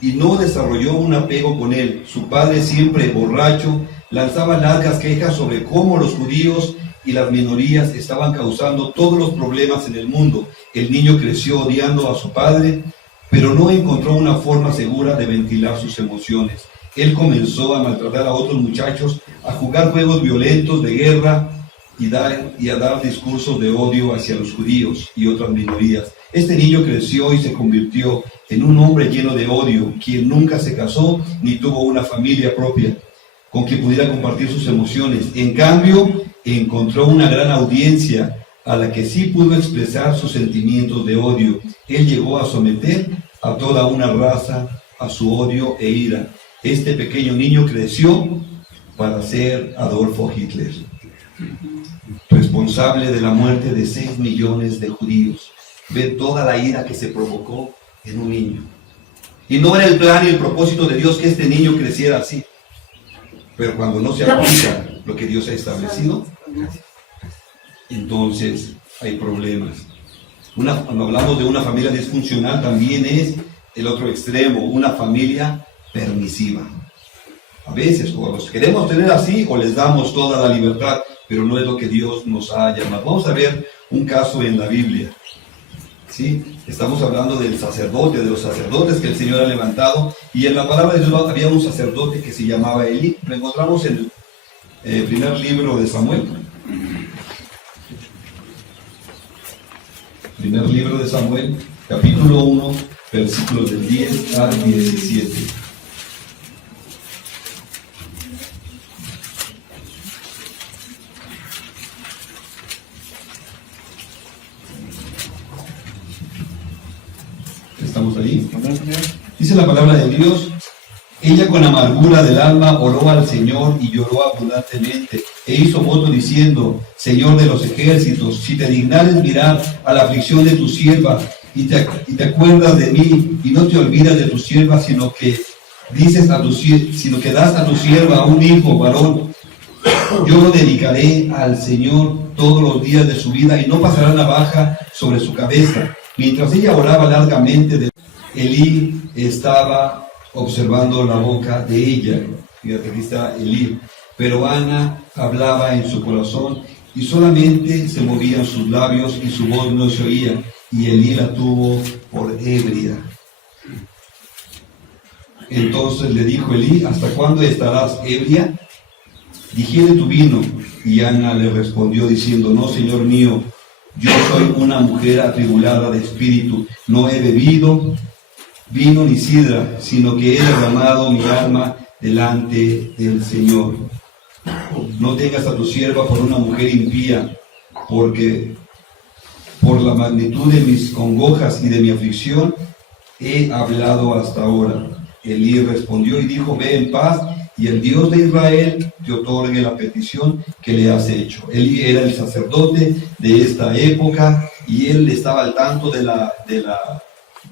y no desarrolló un apego con él. Su padre, siempre borracho, lanzaba largas quejas sobre cómo los judíos y las minorías estaban causando todos los problemas en el mundo. El niño creció odiando a su padre, pero no encontró una forma segura de ventilar sus emociones. Él comenzó a maltratar a otros muchachos, a jugar juegos violentos de guerra y a dar discursos de odio hacia los judíos y otras minorías. Este niño creció y se convirtió en un hombre lleno de odio, quien nunca se casó ni tuvo una familia propia con quien pudiera compartir sus emociones. En cambio, encontró una gran audiencia a la que sí pudo expresar sus sentimientos de odio. Él llegó a someter a toda una raza a su odio e ira. Este pequeño niño creció para ser Adolfo Hitler, responsable de la muerte de 6 millones de judíos. Ve toda la ira que se provocó en un niño. Y no era el plan y el propósito de Dios que este niño creciera así. Pero cuando no se aplica lo que Dios ha establecido, entonces hay problemas. Cuando hablamos de una familia disfuncional, también es el otro extremo, una familia permisiva. A veces o los queremos tener así o les damos toda la libertad, pero no es lo que Dios nos ha llamado. Vamos a ver un caso en la Biblia. ¿Sí? Estamos hablando del sacerdote, de los sacerdotes que el Señor ha levantado, y en la palabra de Dios había un sacerdote que se llamaba Elí. Lo encontramos en el primer libro de Samuel. Primer libro de Samuel, capítulo 1, versículos del 10 al 17. ¿Estamos ahí? Dice la palabra de Dios: ella con amargura del alma oró al Señor y lloró abundantemente, e hizo voto diciendo: Señor de los ejércitos, si te dignares mirar a la aflicción de tu sierva, y te acuerdas de mí, y no te olvidas de tu sierva, sino que das a tu sierva un hijo varón, yo lo dedicaré al Señor todos los días de su vida, y no pasará navaja sobre su cabeza. Mientras ella oraba largamente, Elí estaba observando la boca de ella. Fíjate, aquí está Elí. Pero Ana hablaba en su corazón, y solamente se movían sus labios y su voz no se oía, y Elí la tuvo por ebria. Entonces le dijo Elí: ¿hasta cuándo estarás ebria? Digiere tu vino. Y Ana le respondió diciendo: no, Señor mío, yo soy una mujer atribulada de espíritu, no he bebido vino ni sidra, sino que he derramado mi alma delante del Señor. No tengas a tu sierva por una mujer impía, porque por la magnitud de mis congojas y de mi aflicción he hablado hasta ahora. Elí respondió y dijo: ve en paz, y el Dios de Israel te otorgue la petición que le has hecho. Elí era el sacerdote de esta época, y él estaba al tanto de la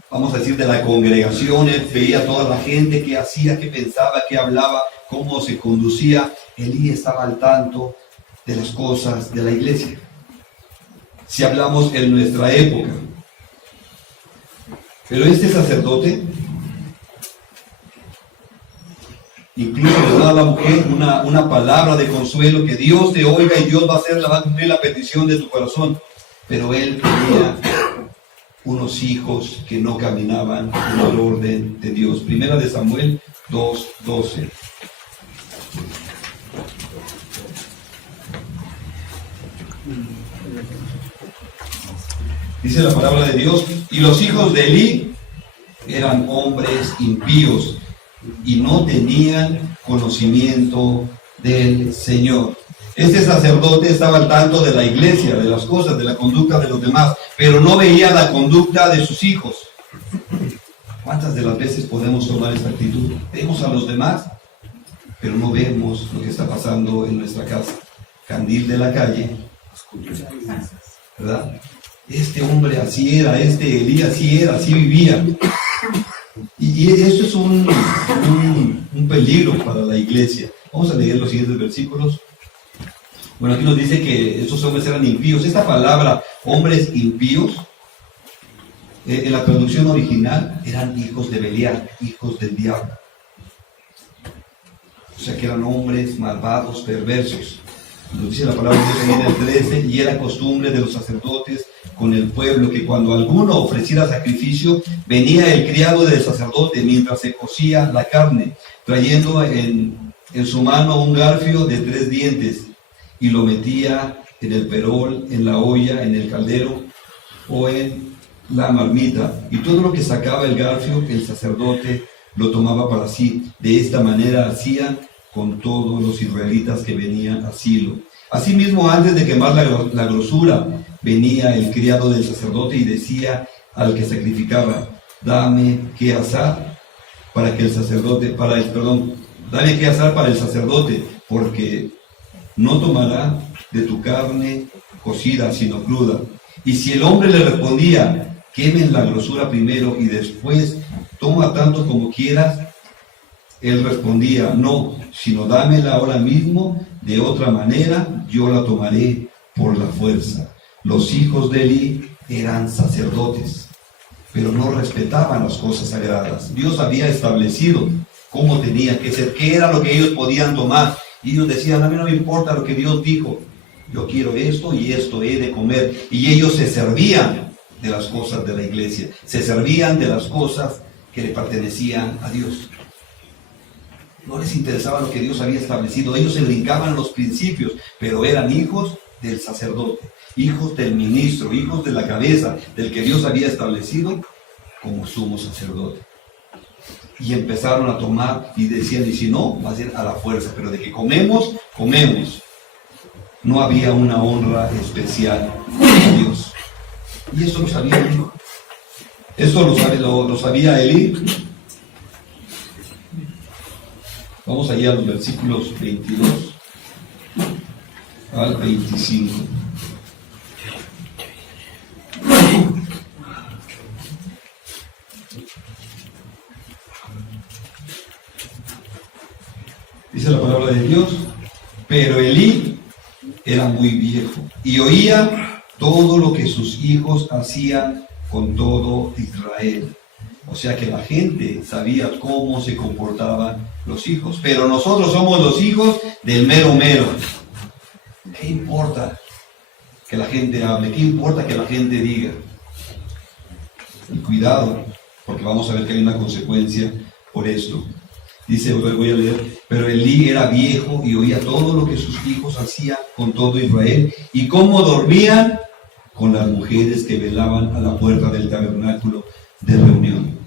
vamos a decir, de la congregación. Él veía a toda la gente, qué hacía, qué pensaba, qué hablaba, cómo se conducía. Elí estaba al tanto de las cosas de la iglesia. Si hablamos en nuestra época. Pero este sacerdote incluso le da a la mujer una palabra de consuelo, que Dios te oiga y Dios va a cumplir la petición de tu corazón. Pero él tenía unos hijos que no caminaban en el orden de Dios. Primera de Samuel 2:12. Dice la palabra de Dios: y los hijos de Elí eran hombres impíos y no tenían conocimiento del Señor. Este sacerdote estaba al tanto de la iglesia, de las cosas, de la conducta de los demás, pero no veía la conducta de sus hijos. ¿Cuántas de las veces podemos tomar esta actitud? Vemos a los demás, pero no vemos lo que está pasando en nuestra casa. Candil de la calle, ¿verdad? Este hombre así era, este Elías así era, así vivía. Y eso es un peligro para la iglesia. Vamos a leer los siguientes versículos. Bueno, aquí nos dice que estos hombres eran impíos. Esta palabra, hombres impíos, en la traducción original, eran hijos de Belial, hijos del diablo. O sea que eran hombres malvados, perversos. Nos dice la palabra de Dios en el 13: y era costumbre de los sacerdotes con el pueblo que cuando alguno ofreciera sacrificio, venía el criado del sacerdote mientras se cocía la carne, trayendo en su mano un garfio de 3 dientes, y lo metía en el perol, en la olla, en el caldero o en la marmita, y todo lo que sacaba el garfio, el sacerdote lo tomaba para sí. De esta manera hacían con todos los israelitas que venían a Silo. Asimismo, antes de quemar la grosura, venía el criado del sacerdote y decía al que sacrificaba: dame qué asar para el sacerdote, porque no tomará de tu carne cocida, sino cruda. Y si el hombre le respondía: quemen la grosura primero y después toma tanto como quieras, él respondía: no, sino dámela ahora mismo, de otra manera yo la tomaré por la fuerza. Los hijos de Elí eran sacerdotes, pero no respetaban las cosas sagradas. Dios había establecido cómo tenía que ser, qué era lo que ellos podían tomar. Y ellos decían, a mí no me importa lo que Dios dijo, yo quiero esto y esto he de comer. Y ellos se servían de las cosas de la iglesia, se servían de las cosas que le pertenecían a Dios. No les interesaba lo que Dios había establecido, ellos se brincaban los principios, pero eran hijos del sacerdote, hijos del ministro, hijos de la cabeza, del que Dios había establecido como sumo sacerdote. Y empezaron a tomar y decían, y si no, va a ser a la fuerza, pero de que comemos, comemos. No había una honra especial a Dios. Y eso lo sabía Elí. Eso lo sabía Elí. Vamos allá a los versículos 22 al 25. Dice la palabra de Dios, pero Elí era muy viejo y oía todo lo que sus hijos hacían con todo Israel. O sea que la gente sabía cómo se comportaban los hijos. Pero nosotros somos los hijos del mero mero. ¿Qué importa que la gente hable? ¿Qué importa que la gente diga? Y cuidado, porque vamos a ver que hay una consecuencia por esto. Dice, voy a leer, pero Elí era viejo y oía todo lo que sus hijos hacían con todo Israel y cómo dormían con las mujeres que velaban a la puerta del tabernáculo de reunión.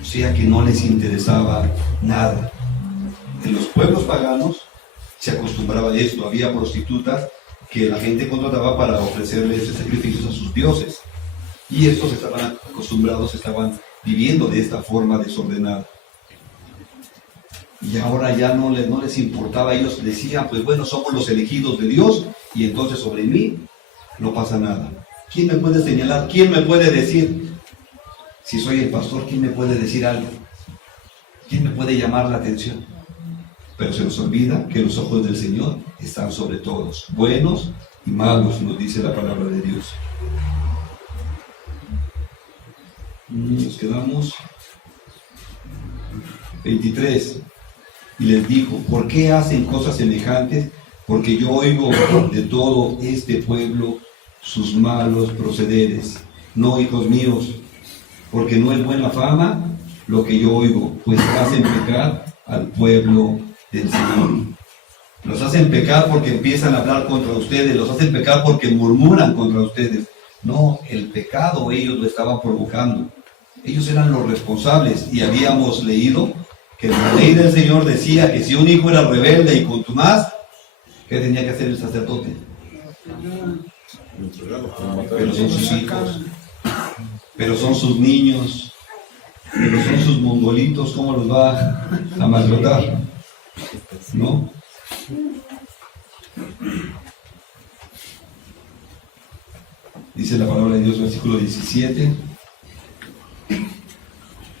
O sea que no les interesaba nada. En los pueblos paganos se acostumbraba a esto. Había prostitutas que la gente contrataba para ofrecerles sacrificios a sus dioses. Y estos estaban acostumbrados, estaban viviendo de esta forma desordenada. Y ahora ya no les importaba. Ellos decían, pues bueno, somos los elegidos de Dios y entonces sobre mí no pasa nada. ¿Quién me puede señalar? ¿Quién me puede decir? Si soy el pastor, ¿quién me puede decir algo? ¿Quién me puede llamar la atención? Pero se nos olvida que los ojos del Señor están sobre todos, buenos y malos, nos dice la palabra de Dios. Nos quedamos 23. Y les dijo, ¿por qué hacen cosas semejantes? Porque yo oigo de todo este pueblo sus malos procederes. No, hijos míos, porque no es buena fama lo que yo oigo, pues hacen pecar al pueblo del Señor. Los hacen pecar porque empiezan a hablar contra ustedes, los hacen pecar porque murmuran contra ustedes. No, el pecado ellos lo estaban provocando. Ellos eran los responsables y habíamos leído que la ley del Señor decía que si un hijo era rebelde y contumaz, ¿qué tenía que hacer el sacerdote? Pero son sus hijos, pero son sus niños, pero son sus mongolitos, ¿cómo los va a maltratar? ¿No? Dice la palabra de Dios, versículo 17.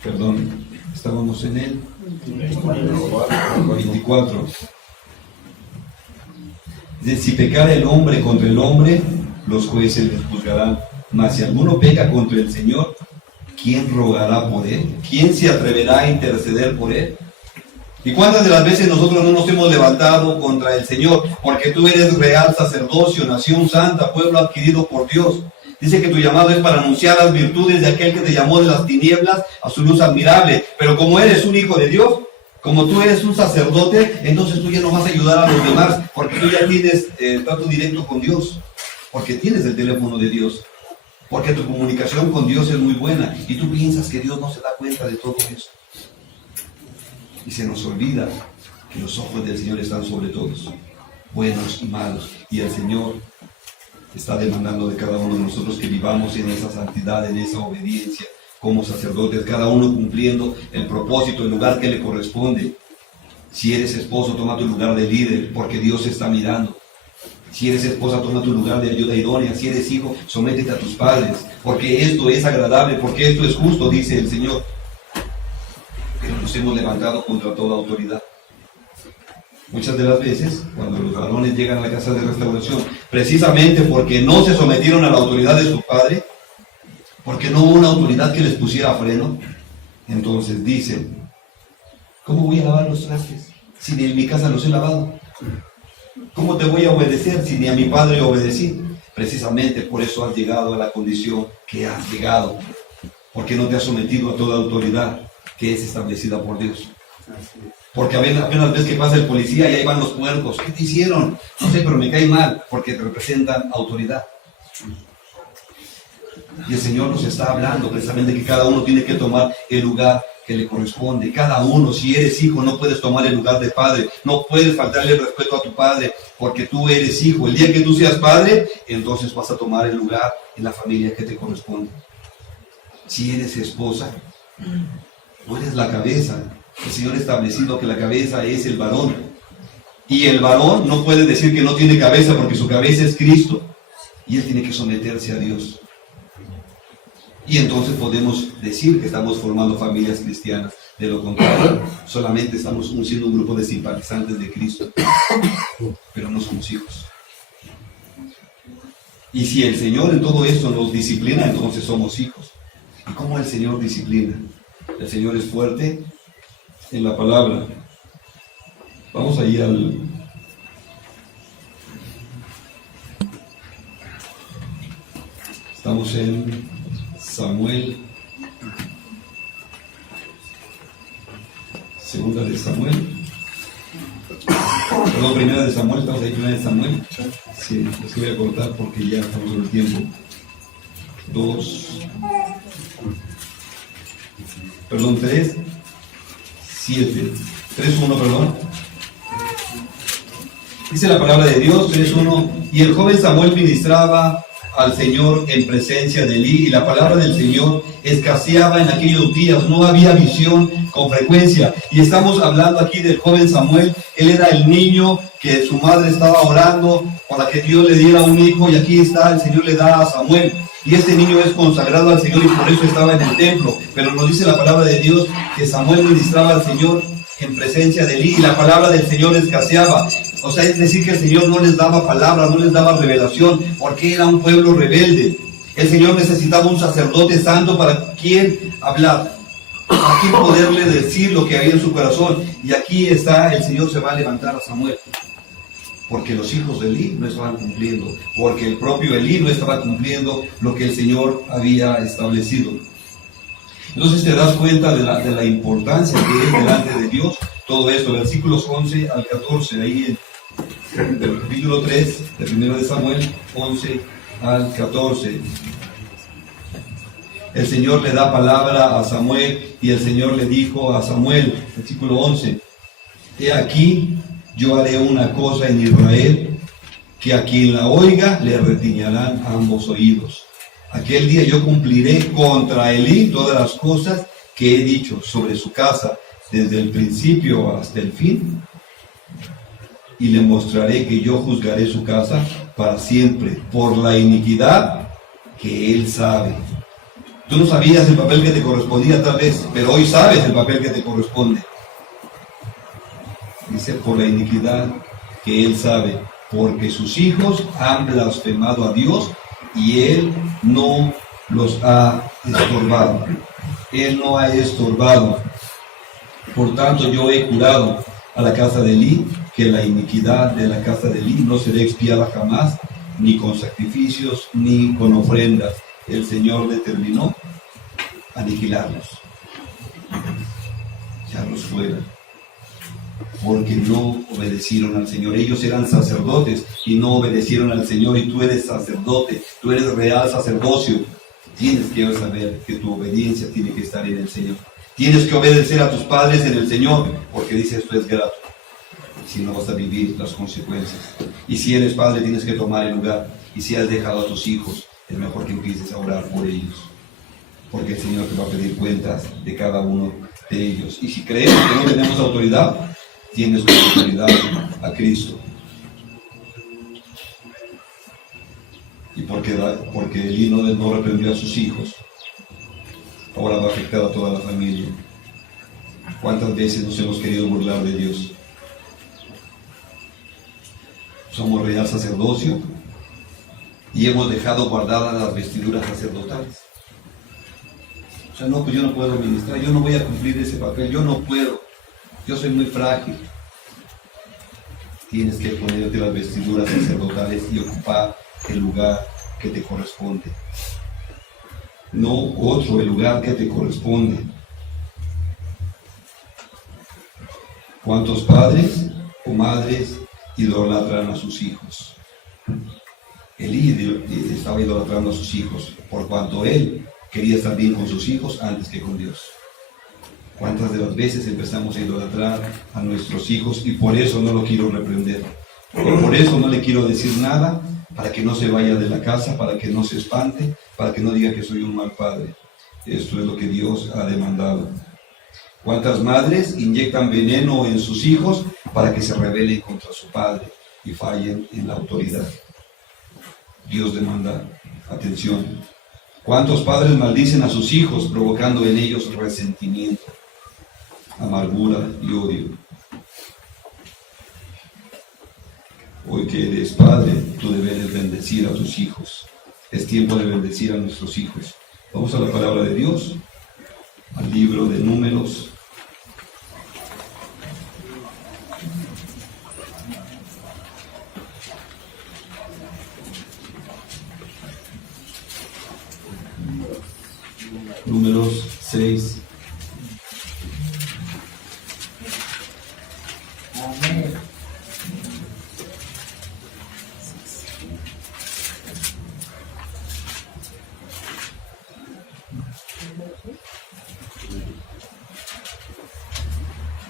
Perdón, estábamos en el 24. Dice, si pecara el hombre contra el hombre, los jueces les juzgarán. Mas si alguno peca contra el Señor, ¿quién rogará por él? ¿Quién se atreverá a interceder por él? ¿Y cuántas de las veces nosotros no nos hemos levantado contra el Señor? Porque tú eres real sacerdocio, nación santa, pueblo adquirido por Dios. Dice que tu llamado es para anunciar las virtudes de aquel que te llamó de las tinieblas a su luz admirable. Pero como eres un hijo de Dios, como tú eres un sacerdote, entonces tú ya no vas a ayudar a los demás, porque tú ya tienes trato directo con Dios, porque tienes el teléfono de Dios, porque tu comunicación con Dios es muy buena, y tú piensas que Dios no se da cuenta de todo eso. Y se nos olvida que los ojos del Señor están sobre todos, buenos y malos, y el Señor está demandando de cada uno de nosotros que vivamos en esa santidad, en esa obediencia, como sacerdotes, cada uno cumpliendo el propósito, el lugar que le corresponde. Si eres esposo, toma tu lugar de líder, porque Dios está mirando. Si eres esposa, toma tu lugar de ayuda idónea. Si eres hijo, sométete a tus padres, porque esto es agradable, porque esto es justo, dice el Señor. Pero nos hemos levantado contra toda autoridad. Muchas de las veces, cuando los varones llegan a la casa de restauración, precisamente porque no se sometieron a la autoridad de su padre, porque no hubo una autoridad que les pusiera freno. Entonces dicen, ¿cómo voy a lavar los trastes si ni en mi casa los he lavado? ¿Cómo te voy a obedecer si ni a mi padre obedecí? Precisamente por eso has llegado a la condición que has llegado, porque no te has sometido a toda autoridad que es establecida por Dios. Porque apenas ves que pasa el policía y ahí van los puercos. ¿Qué te hicieron? No sé, pero me cae mal, porque te representan autoridad. Y el Señor nos está hablando precisamente que cada uno tiene que tomar el lugar que le corresponde. Cada uno, si eres hijo, no puedes tomar el lugar de padre. No puedes faltarle el respeto a tu padre, porque tú eres hijo. El día que tú seas padre, entonces vas a tomar el lugar en la familia que te corresponde. Si eres esposa, no eres la cabeza. El Señor ha establecido que la cabeza es el varón. Y el varón no puede decir que no tiene cabeza, porque su cabeza es Cristo. Y él tiene que someterse a Dios. Y entonces podemos decir que estamos formando familias cristianas. De lo contrario, solamente estamos siendo un grupo de simpatizantes de Cristo, pero no somos hijos. Y si el Señor en todo esto nos disciplina, entonces somos hijos. ¿Y cómo el Señor disciplina? El Señor es fuerte en la palabra. Vamos a ir al... Estamos en Samuel, segunda de Samuel, perdón, primera de Samuel, estamos ahí, primera de Samuel. Sí, es que voy a cortar porque ya estamos en el tiempo. 3, 7, 3:1, perdón. Dice la palabra de Dios, 3:1, y el joven Samuel ministraba al Señor en presencia de Elí, y la palabra del Señor escaseaba en aquellos días, no había visión con frecuencia. Y estamos hablando aquí del joven Samuel. Él era el niño que su madre estaba orando para que Dios le diera un hijo, y aquí está, el Señor le da a Samuel. Y este niño es consagrado al Señor y por eso estaba en el templo. Pero nos dice la palabra de Dios que Samuel ministraba al Señor en presencia de Elí, y la palabra del Señor escaseaba. O sea, es decir que el Señor no les daba palabra, no les daba revelación, porque era un pueblo rebelde. El Señor necesitaba un sacerdote santo para quien hablar, para quien poderle decir lo que había en su corazón. Y aquí está, el Señor se va a levantar a Samuel, porque los hijos de Elí no estaban cumpliendo, porque el propio Elí no estaba cumpliendo lo que el Señor había establecido. Entonces te das cuenta de la importancia que es delante de Dios todo esto. Versículos 11 al 14, ahí en el capítulo 3 de 1 de Samuel, 11 al 14. El Señor le da palabra a Samuel, y el Señor le dijo a Samuel, versículo 11, he aquí, yo haré una cosa en Israel, que a quien la oiga le retiñarán ambos oídos. Aquel día yo cumpliré contra Elí todas las cosas que he dicho sobre su casa, desde el principio hasta el fin, y le mostraré que yo juzgaré su casa para siempre, por la iniquidad que él sabe. Tú no sabías el papel que te correspondía tal vez, pero hoy sabes el papel que te corresponde. Dice, por la iniquidad que él sabe, porque sus hijos han blasfemado a Dios y él no los ha estorbado. Él no ha estorbado. Por tanto, yo he jurado a la casa de Elí que la iniquidad de la casa de Elí no será expiada jamás, ni con sacrificios, ni con ofrendas. El Señor determinó aniquilarlos, echarlos fuera, porque no obedecieron al Señor. Ellos eran sacerdotes y no obedecieron al Señor, y tú eres sacerdote, tú eres real sacerdocio. Tienes que saber que tu obediencia tiene que estar en el Señor. Tienes que obedecer a tus padres en el Señor, porque dice esto es grato. Si no, vas a vivir las consecuencias. Y si eres padre, tienes que tomar el lugar. Y si has dejado a tus hijos, es mejor que empieces a orar por ellos, porque el Señor te va a pedir cuentas de cada uno de ellos. Y si creemos que no tenemos autoridad, tienes como autoridad a Cristo. Y porque Elí no reprendió a sus hijos, ahora va a afectar a toda la familia. ¿Cuántas veces nos hemos querido burlar de Dios? Somos real sacerdocio y hemos dejado guardadas las vestiduras sacerdotales. O sea, no, pues yo no puedo ministrar, yo no voy a cumplir ese papel, yo no puedo, yo soy muy frágil. Tienes que ponerte las vestiduras sacerdotales y ocupar el lugar que te corresponde. No otro, el lugar que te corresponde. ¿Cuántos padres o madres idolatran a sus hijos? Elí estaba idolatrando a sus hijos, por cuanto él quería estar bien con sus hijos antes que con Dios. ¿Cuántas de las veces empezamos a idolatrar a nuestros hijos y por eso no lo quiero reprender? O por eso no le quiero decir nada, para que no se vaya de la casa, para que no se espante, para que no diga que soy un mal padre. Esto es lo que Dios ha demandado. ¿Cuántas madres inyectan veneno en sus hijos para que se rebelen contra su padre y fallen en la autoridad? Dios demanda atención. ¿Cuántos padres maldicen a sus hijos provocando en ellos resentimiento, amargura y odio? Hoy que eres padre, tú debes bendecir a tus hijos. Es tiempo de bendecir a nuestros hijos. Vamos a la palabra de Dios, al libro de Números. Números 6.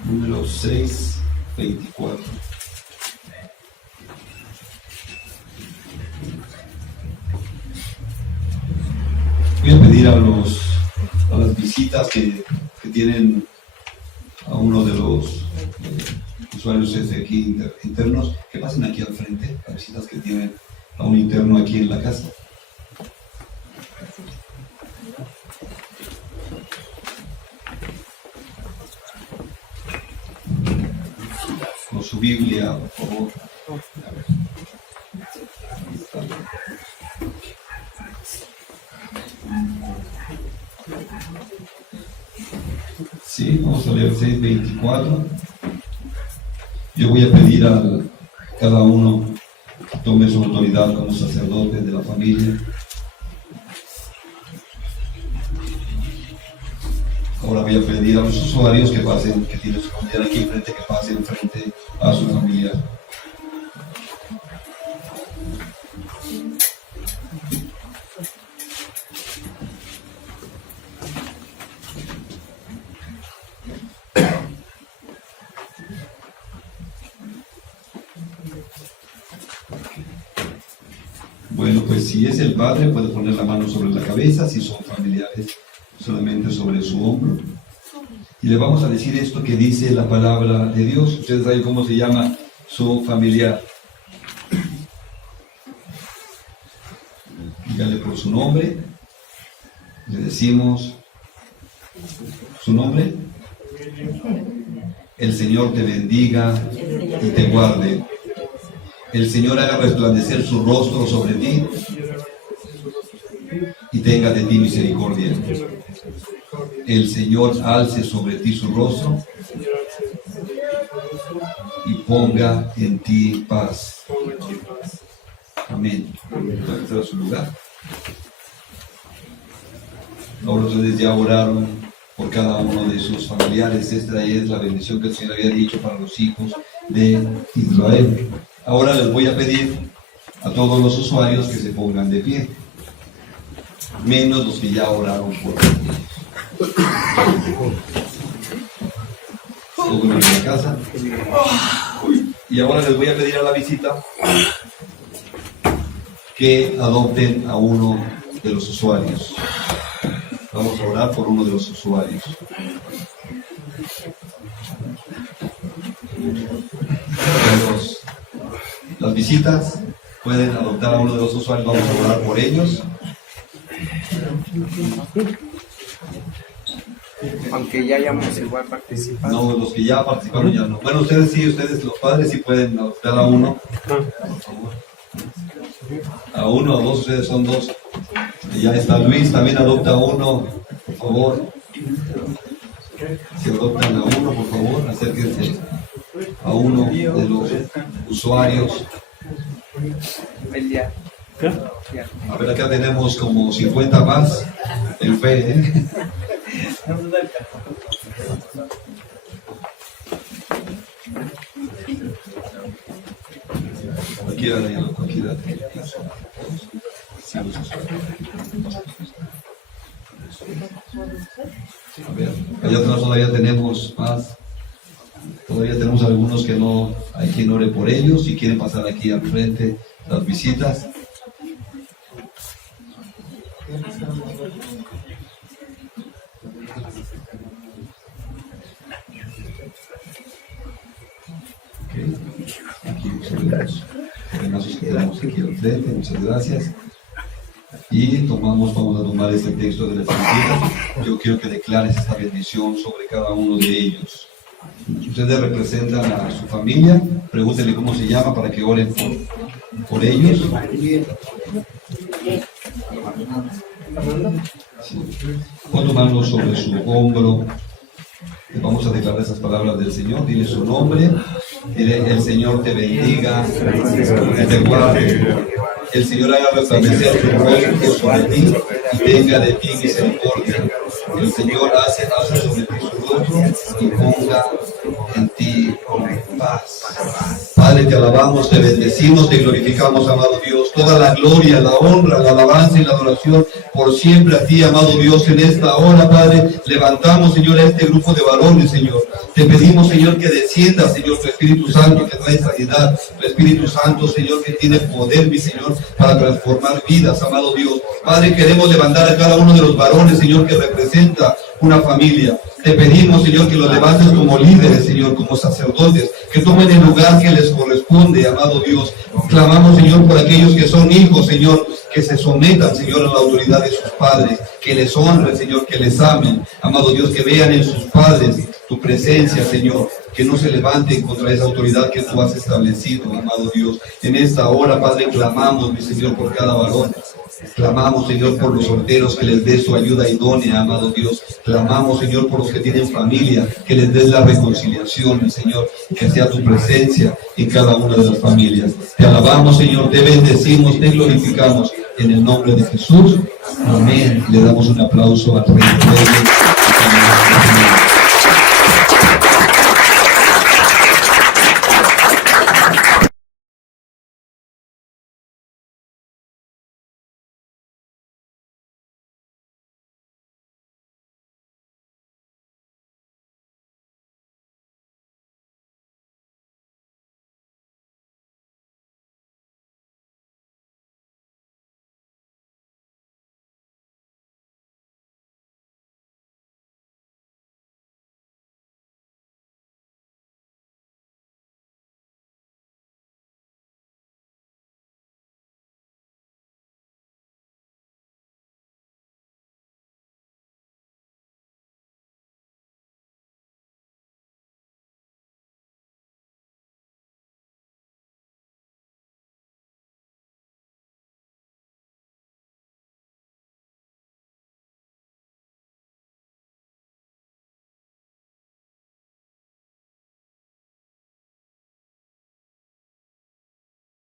Números 6, 24. Voy a pedir a las visitas que tienen a uno de los usuarios desde aquí internos, que pasen aquí al frente, las visitas que tienen a un interno aquí en la casa. Con su Biblia, por favor. Sí, vamos a leer 6:24. Yo voy a pedir a cada uno que tome su autoridad como sacerdote de la familia. Ahora voy a pedir a los usuarios que pasen, que tienen su familiar aquí enfrente, que pasen frente a su familiar. Bueno, pues si es el padre, puede poner la mano sobre la cabeza, si son familiares, solamente sobre su hombro. Y le vamos a decir esto que dice la palabra de Dios. Ustedes saben cómo se llama su familiar. Dígale por su nombre. Le decimos su nombre. El Señor te bendiga y te guarde. El Señor haga resplandecer su rostro sobre ti y tenga de ti misericordia. El Señor alce sobre ti su rostro y ponga en ti paz. Amén. Puede estar a su lugar. Ahora ustedes ya oraron por cada uno de sus familiares. Esta es la bendición que el Señor había dicho para los hijos de Israel. Ahora les voy a pedir a todos los usuarios que se pongan de pie, menos los que ya oraron por todos en la casa. Y ahora les voy a pedir a la visita que adopten a uno de los usuarios. Vamos a orar por uno de los usuarios. Las visitas pueden adoptar a uno de los usuarios. Vamos a orar por ellos. Aunque ya hayamos igual participado. No, los que ya participaron ya no. Bueno, ustedes sí, los padres sí pueden adoptar a uno. Por favor. A uno o dos, ustedes son dos. Y ya está Luis, también adopta a uno. Por favor, si adoptan a uno, por favor, acérquense a uno de los usuarios. A ver, acá tenemos como 50 más en fe, ¿eh? Cualquiera. A ver, allá atrás todavía tenemos más. Todavía tenemos algunos que no hay quien ore por ellos y quieren pasar aquí al frente las visitas. Aquí los hermanos que tenemos aquí al frente, muchas gracias. Y vamos a tomar este texto de la Escritura. Yo quiero que declares esta bendición sobre cada uno de ellos. Ustedes representan a su familia, pregúntenle cómo se llama para que oren por ellos. Sí. Pon tu mano sobre su hombro. Vamos a declarar esas palabras del Señor. Dile su nombre. Dile: el Señor te bendiga, te guarde. El Señor haga resplandecer su rostro sobre ti y tenga de ti misericordia. El Señor hace sobre ti su rostro y ponga en ti paz. Padre, te alabamos, te bendecimos, te glorificamos, amado Dios. Toda la gloria, la honra, la alabanza y la adoración por siempre a ti, amado Dios, en esta hora, Padre. Levantamos, Señor, a este grupo de varones, Señor. Te pedimos, Señor, que descienda, Señor, tu Espíritu Santo que trae sanidad, tu Espíritu Santo, Señor, que tiene poder, mi Señor, para transformar vidas, amado Dios. Padre, queremos levantar a cada uno de los varones, Señor, que representa una familia. Te pedimos, Señor, que los levantes como líderes, Señor, como sacerdotes, que tomen el lugar que les corresponde, amado Dios. Clamamos, Señor, por aquellos que son hijos, Señor, que se sometan, Señor, a la autoridad de sus padres, que les honren, Señor, que les amen, amado Dios, que vean en sus padres tu presencia, Señor, que no se levanten contra esa autoridad que tú has establecido, amado Dios. En esta hora, Padre, clamamos, mi Señor, por cada varón. Clamamos, Señor, por los solteros, que les des su ayuda idónea, amado Dios. Clamamos, Señor, por los que tienen familia, que les des la reconciliación, mi Señor, que sea tu presencia en cada una de las familias. Te alabamos, Señor, te bendecimos, te glorificamos en el nombre de Jesús. Amén. Le damos un aplauso al Rey de Reyes.